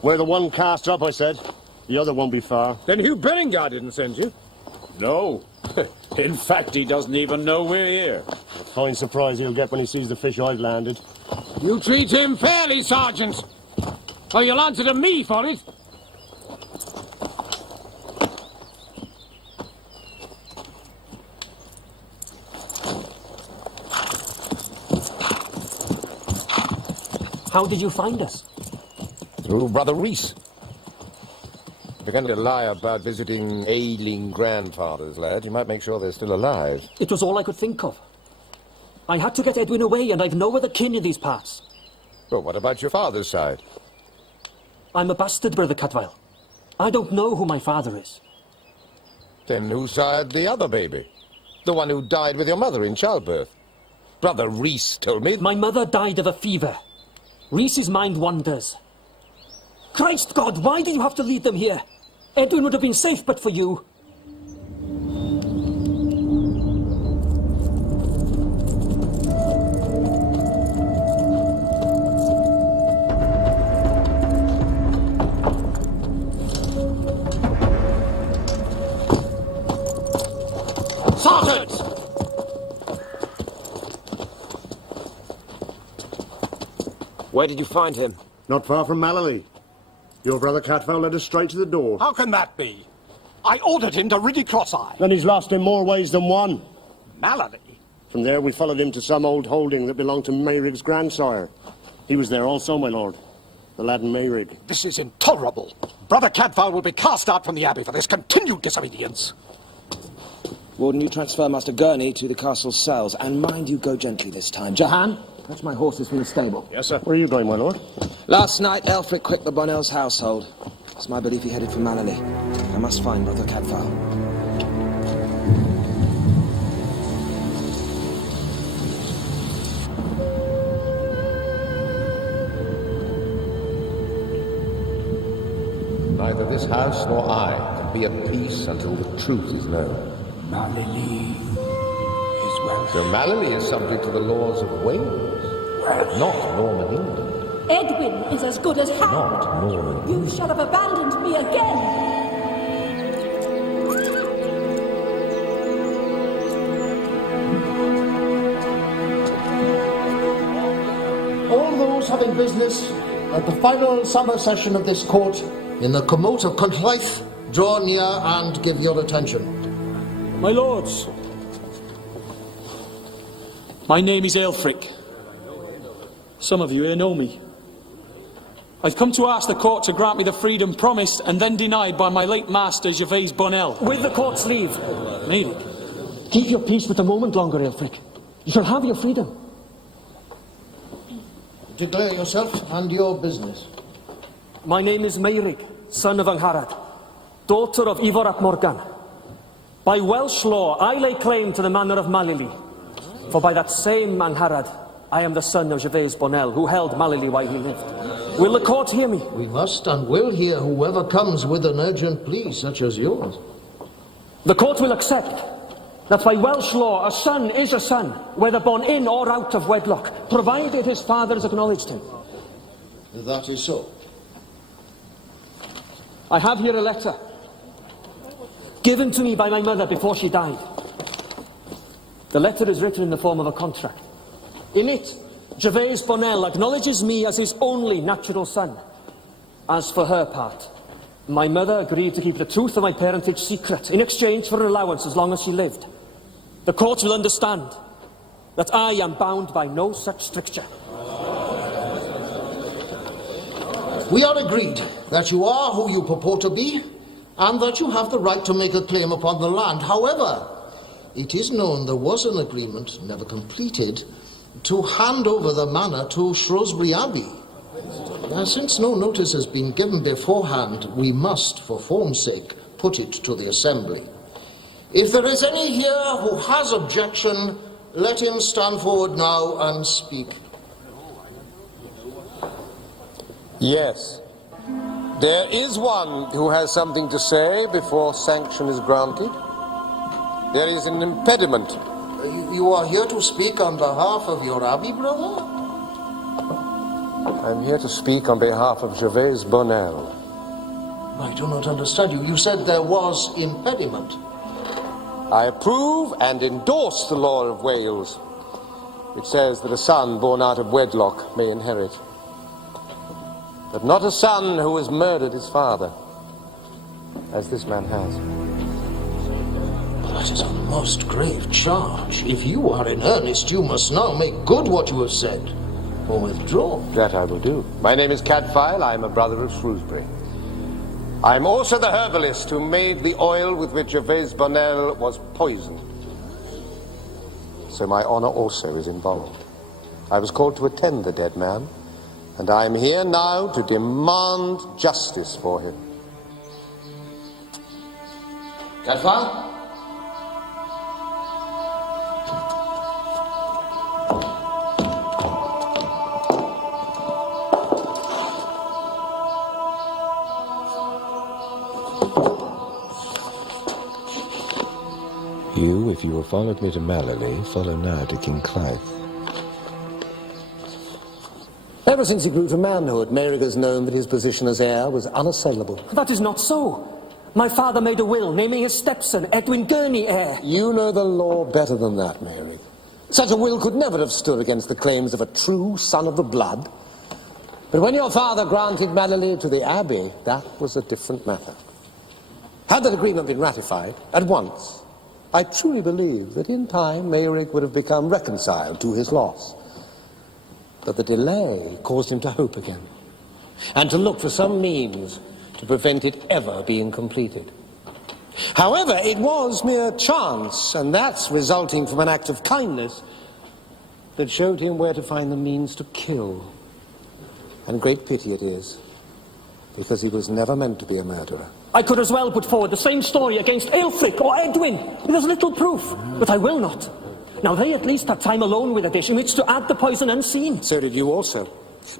Where the one casts up, I said, the other won't be far. Then Hugh Beringer didn't send you? No. In fact, he doesn't even know we're here. A fine surprise he'll get when he sees the fish I've landed. You treat him fairly, Sergeant. Oh, you'll answer to me for it. How did you find us? Through Brother Reese. If you're going to lie about visiting ailing grandfathers, lad, you might make sure they're still alive. It was all I could think of. I had to get Edwin away, and I've no other kin in these parts. Well, what about your father's side? I'm a bastard, Brother Cadfael. I don't know who my father is. Then whose side the other baby? The one who died with your mother in childbirth. Brother Reese told me... My mother died of a fever. Reese's mind wanders. Christ God, why did you have to lead them here? Edwin would have been safe but for you. Sergeant! Where did you find him? Not far from Mallory. Your brother Cadfael led us straight to the door. How can that be? I ordered him to Riddy Cross-Eye. Then he's lost in more ways than one. Mallory? From there we followed him to some old holding that belonged to Mayrig's grandsire. He was there also, my lord. The lad and Mayrig. This is intolerable. Brother Cadfael will be cast out from the abbey for this continued disobedience. Warden, you transfer Master Gurney to the castle cells, and mind you go gently this time. Jahan, fetch my horses from the stable. Yes, sir. Where are you going, my lord? Last night, Elfric quit the Bonnells' household. It's my belief he headed for Mallory. I must find Brother Cadfael. Neither this house nor I can be at peace until the truth is known. Mallory is Welsh. So Mallory is subject to the laws of Wales, not Norman England. Edwin is as good as hanged. Not Norman. You should have abandoned me again. All those having business at the final summer session of this court in the Commode of Conchlife, draw near and give your attention. My lords, my name is Elfric. Some of you here know me. I've come to ask the court to grant me the freedom promised and then denied by my late master, Gervais Bonnell. With the court's leave. Maybe. Keep your peace with a moment longer, Elfric. You shall have your freedom. Declare yourself and your business. My name is Mayrig, son of Angharad, daughter of Ifor ap Morgan. By Welsh law, I lay claim to the manor of Mallory, for by that same Angharad, I am the son of Gervais Bonnell, who held Mallory while he lived. Will the court hear me? We must and will hear whoever comes with an urgent plea such as yours. The court will accept that by Welsh law, a son is a son, whether born in or out of wedlock, provided his father has acknowledged him. That is so. I have here a letter, given to me by my mother before she died. The letter is written in the form of a contract. In it, Gervais Bonnell acknowledges me as his only natural son. As for her part, my mother agreed to keep the truth of my parentage secret in exchange for an allowance as long as she lived. The court will understand that I am bound by no such stricture. We are agreed that you are who you purport to be, and that you have the right to make a claim upon the land. However, it is known there was an agreement, never completed, to hand over the manor to Shrewsbury Abbey. Since no notice has been given beforehand, we must, for form's sake, put it to the assembly. If there is any here who has objection, let him stand forward now and speak. Yes. There is one who has something to say before sanction is granted. There is an impediment. You are here to speak on behalf of your abbey, brother? I'm here to speak on behalf of Gervais Bonnell. I do not understand you. You said there was impediment. I approve and endorse the law of Wales. It says that a son born out of wedlock may inherit. but not a son who has murdered his father, as this man has. That is a most grave charge. If you are in earnest, you must now make good what you have said, or withdraw. That I will do. My name is Cadfael. I am a brother of Shrewsbury. I am also the herbalist who made the oil with which Gervais Bonnel was poisoned. So my honor also is involved. I was called to attend the dead man, and I am here now to demand justice for him. Cadfael? You, if you have followed me to Mallory, follow now to King Clive. Ever since he grew to manhood, Meyrig has known that his position as heir was unassailable. That is not so. My father made a will naming his stepson, Edwin Gurney, heir. You know the law better than that, Meyrig. Such a will could never have stood against the claims of a true son of the blood. But when your father granted Mallory to the Abbey, that was a different matter. Had that agreement been ratified at once, I truly believe that in time Meyrig would have become reconciled to his loss. But the delay caused him to hope again, and to look for some means to prevent it ever being completed. However, it was mere chance, and that's resulting from an act of kindness, that showed him where to find the means to kill. And great pity it is, because he was never meant to be a murderer. I could as well put forward the same story against Aelfric or Edwin, with as little proof, but I will not. Now they at least had time alone with a dish in which to add the poison unseen. So did you also.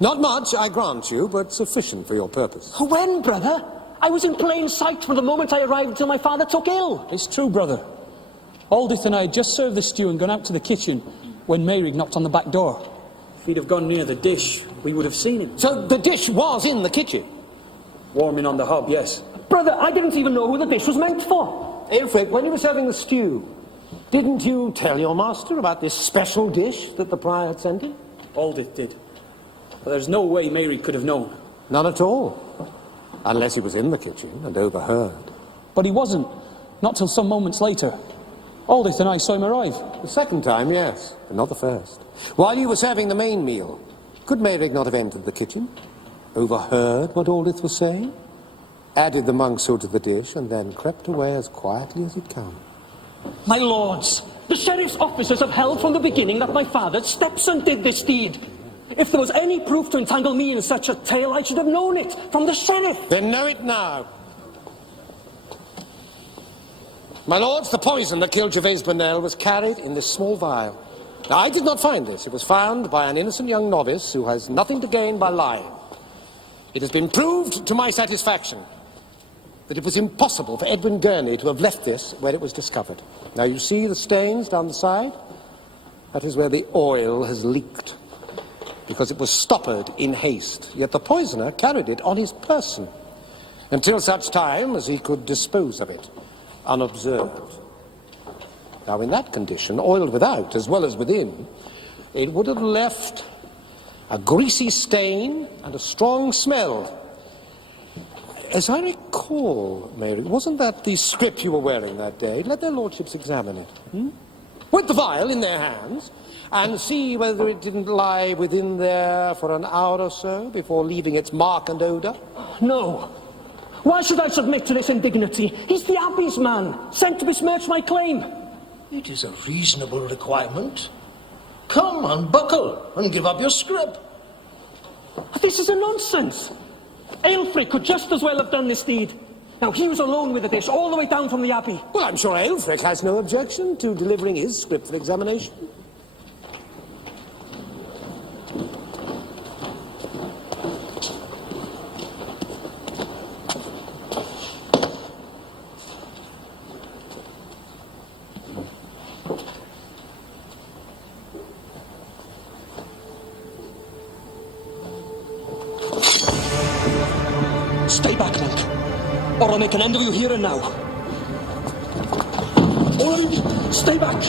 Not much, I grant you, but sufficient for your purpose. When, brother? I was in plain sight from the moment I arrived till my father took ill. It's true, brother. Aldith and I had just served the stew and gone out to the kitchen when Meyrig knocked on the back door. If he'd have gone near the dish, we would have seen him. So the dish was in the kitchen? Warming on the hob, yes. Brother, I didn't even know who the dish was meant for. Aelfric, when you were serving the stew, didn't you tell your master about this special dish that the prior had sent him? Aldith did. But there's no way Meyrig could have known. None at all. Unless he was in the kitchen and overheard. But he wasn't. Not till some moments later. Aldith and I saw him arrive. The second time, yes, but not the first. While you were serving the main meal, could Meyrig not have entered the kitchen, overheard what Aldith was saying, added the monk's hood to the dish, and then crept away as quietly as he'd come? My lords, the sheriff's officers have held from the beginning that my father's stepson did this deed. If there was any proof to entangle me in such a tale, I should have known it from the sheriff. Then know it now. My lords, the poison that killed Gervais Bonnel was carried in this small vial. Now, I did not find this. It was found by an innocent young novice who has nothing to gain by lying. It has been proved to my satisfaction that it was impossible for Edwin Gurney to have left this where it was discovered. Now, you see the stains down the side? That is where the oil has leaked, because it was stoppered in haste. Yet the poisoner carried it on his person until such time as he could dispose of it unobserved. Now, in that condition, oiled without as well as within, it would have left a greasy stain and a strong smell. As I recall, Mary, wasn't that the script you were wearing that day? Let their lordships examine it. With the vial in their hands, and see whether it didn't lie within there for an hour or so before leaving its mark and odour? No. Why should I submit to this indignity? He's the Abbey's man, sent to besmirch my claim. It is a reasonable requirement. Come, unbuckle, and give up your scrip. This is a nonsense. Aelfric could just as well have done this deed. Now, he was alone with the dish all the way down from the Abbey. Well, I'm sure Aelfric has no objection to delivering his script for examination. Stay back, monk, or I'll make an end of you here and now. All of you, stay back.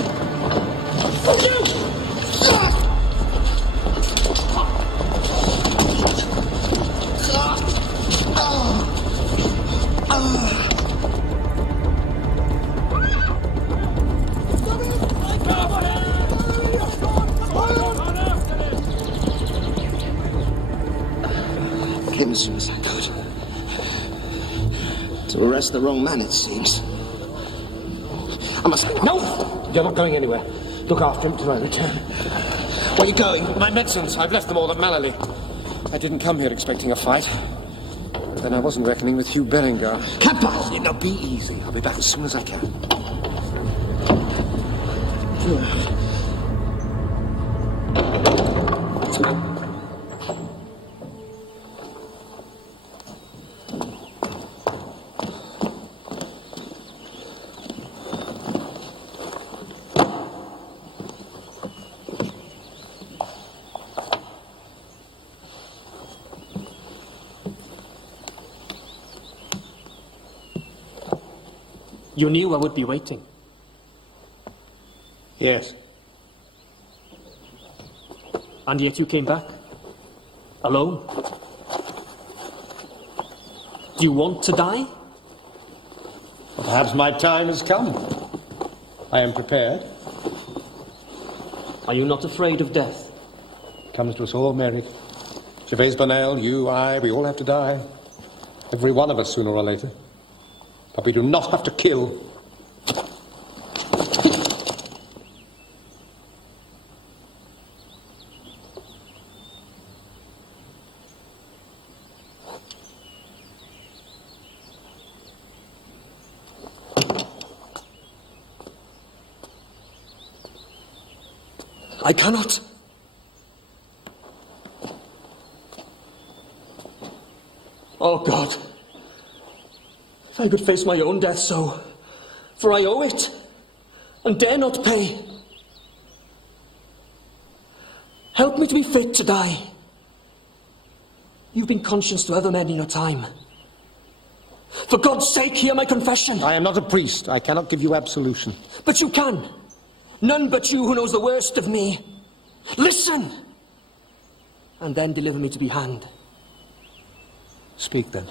impressed the wrong man, it seems. I must go. No! You're not going anywhere. Look after him till I return. Where are you going? My medicines. I've left them all at Mallory. I didn't come here expecting a fight. But then I wasn't reckoning with Hugh Bellinger. Kappa! Now, be easy. I'll be back as soon as I can. You knew I would be waiting. Yes. And yet you came back? Alone? Do you want to die? Well, perhaps my time has come. I am prepared. Are you not afraid of death? It comes to us all, Merrick. Gervais Bonnell, you, I, we all have to die. Every one of us, sooner or later. But we do not have to kill. I cannot. Oh, God. If I could face my own death so, for I owe it, and dare not pay. Help me to be fit to die. You've been conscious to other men in your time. For God's sake, hear my confession. I am not a priest. I cannot give you absolution. But you can. None but you who knows the worst of me. Listen! And then deliver me to be hanged. Speak then.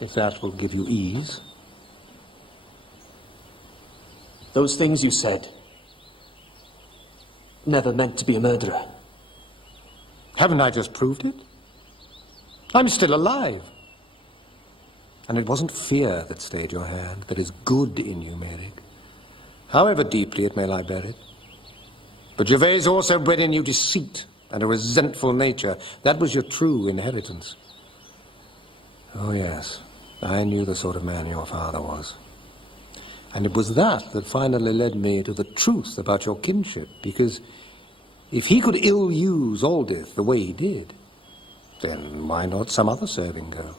If that will give you ease. Those things you said never meant to be a murderer. Haven't I just proved it? I'm still alive. And it wasn't fear that stayed your hand. There is good in you, Merrick. However deeply it may lie buried. But Gervais also bred in you deceit and a resentful nature. That was your true inheritance. Oh, yes. I knew the sort of man your father was. And it was that that finally led me to the truth about your kinship, because if he could ill-use Aldith the way he did, then why not some other serving girl?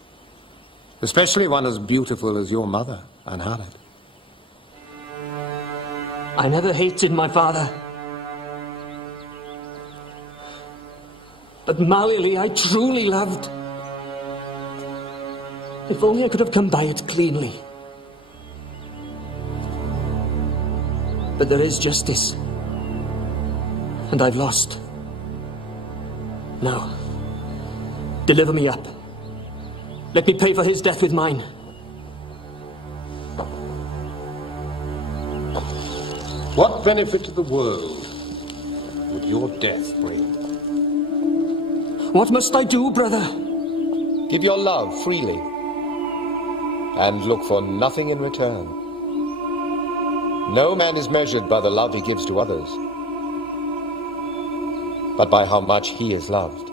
Especially one as beautiful as your mother, Anne Hallett. I never hated my father. But Mallory I truly loved. If only I could have come by it cleanly. But there is justice. And I've lost. Now, deliver me up. Let me pay for his death with mine. What benefit to the world would your death bring? What must I do, brother? Give your love freely. And look for nothing in return. No man is measured by the love he gives to others, but by how much he is loved.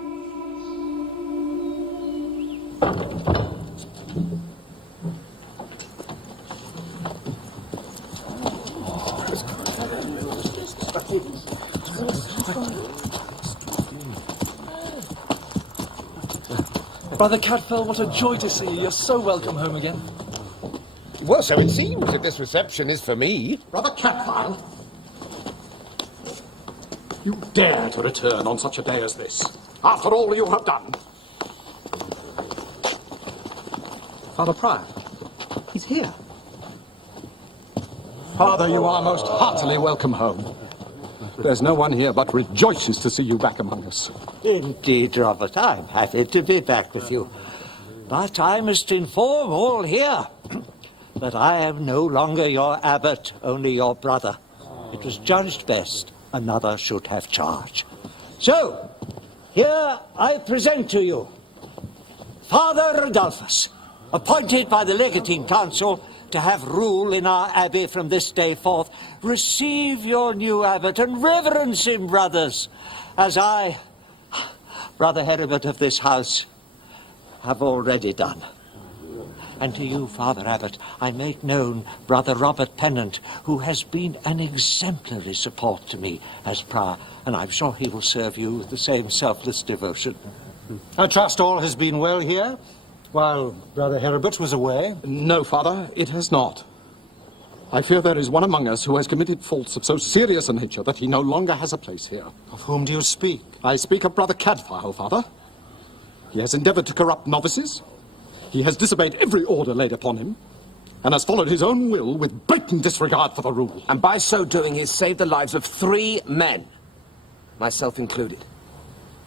Brother Cadfael, what a joy to see you. You're so welcome home again. Well, so it seems that this reception is for me. Brother Cadfael! You dare to return on such a day as this, after all you have done. Father Prior, he's here. Father, you are most heartily welcome home. There's no one here but rejoices to see you back among us. Indeed, Robert, I'm happy to be back with you. But I must inform all here that I am no longer your abbot, only your brother. It was judged best another should have charge. So, here I present to you Father Rodolphus. appointed by the legatine council to have rule in our abbey from this day forth, receive your new abbot and reverence him, brothers, as I, Brother Heribert of this house, have already done. And to you, Father Abbot, I make known Brother Robert Pennant, who has been an exemplary support to me as prior, and I'm sure he will serve you with the same selfless devotion. I trust all has been well here, while Brother Heribert was away. No, Father, it has not. I fear there is one among us who has committed faults of so serious a nature that he no longer has a place here. Of whom do you speak? I speak of Brother Cadfael, Father. He has endeavoured to corrupt novices. He has disobeyed every order laid upon him, and has followed his own will with blatant disregard for the rule. And by so doing, he has saved the lives of 3 men, myself included.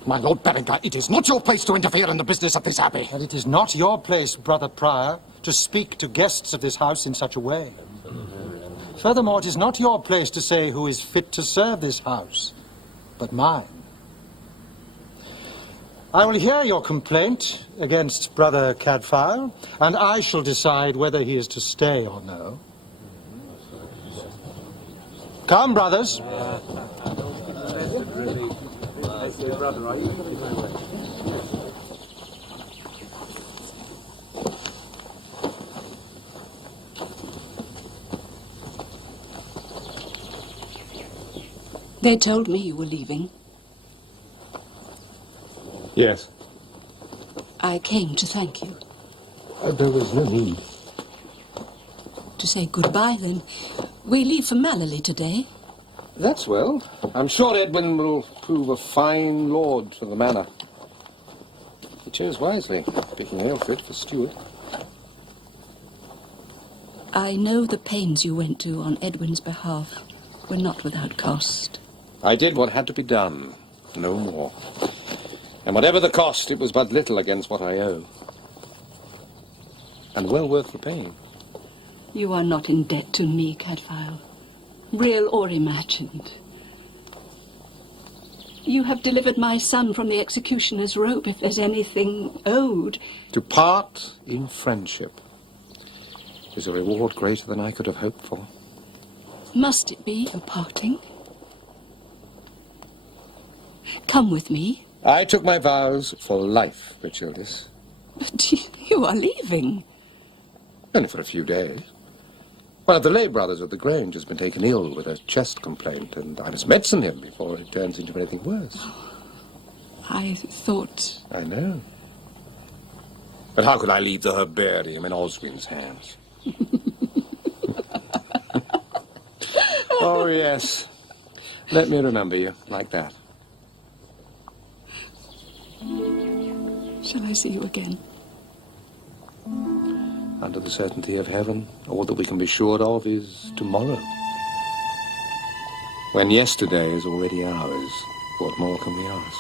My Lord Berengar, it is not your place to interfere in the business of this abbey. And it is not your place, Brother Prior, to speak to guests of this house in such a way. Furthermore, it is not your place to say who is fit to serve this house, but mine. I will hear your complaint against Brother Cadfael, and I shall decide whether he is to stay or no. Come, brothers. They told me you were leaving. Yes. I came to thank you. There was no need. To say goodbye, then. We leave for Mallory today. That's well. I'm sure Edwin will prove a fine lord for the manor. He chose wisely, picking Aelfried for steward. I know the pains you went to on Edwin's behalf were not without cost. I did what had to be done, no more. And whatever the cost, it was but little against what I owe. And well worth repaying. You are not in debt to me, Cadfael. Real or imagined. You have delivered my son from the executioner's rope, if there's anything owed. To part in friendship is a reward greater than I could have hoped for. Must it be a parting? Come with me. I took my vows for life, Richildis. But you are leaving. Only for a few days. One of the lay brothers of the Grange has been taken ill with a chest complaint, and I must medicine him before it turns into anything worse. I thought... I know. But how could I leave the herbarium in Oswin's hands? Oh, yes. Let me remember you like that. Shall I see you again? Under the certainty of heaven, all that we can be sure of is tomorrow. When yesterday is already ours, what more can we ask?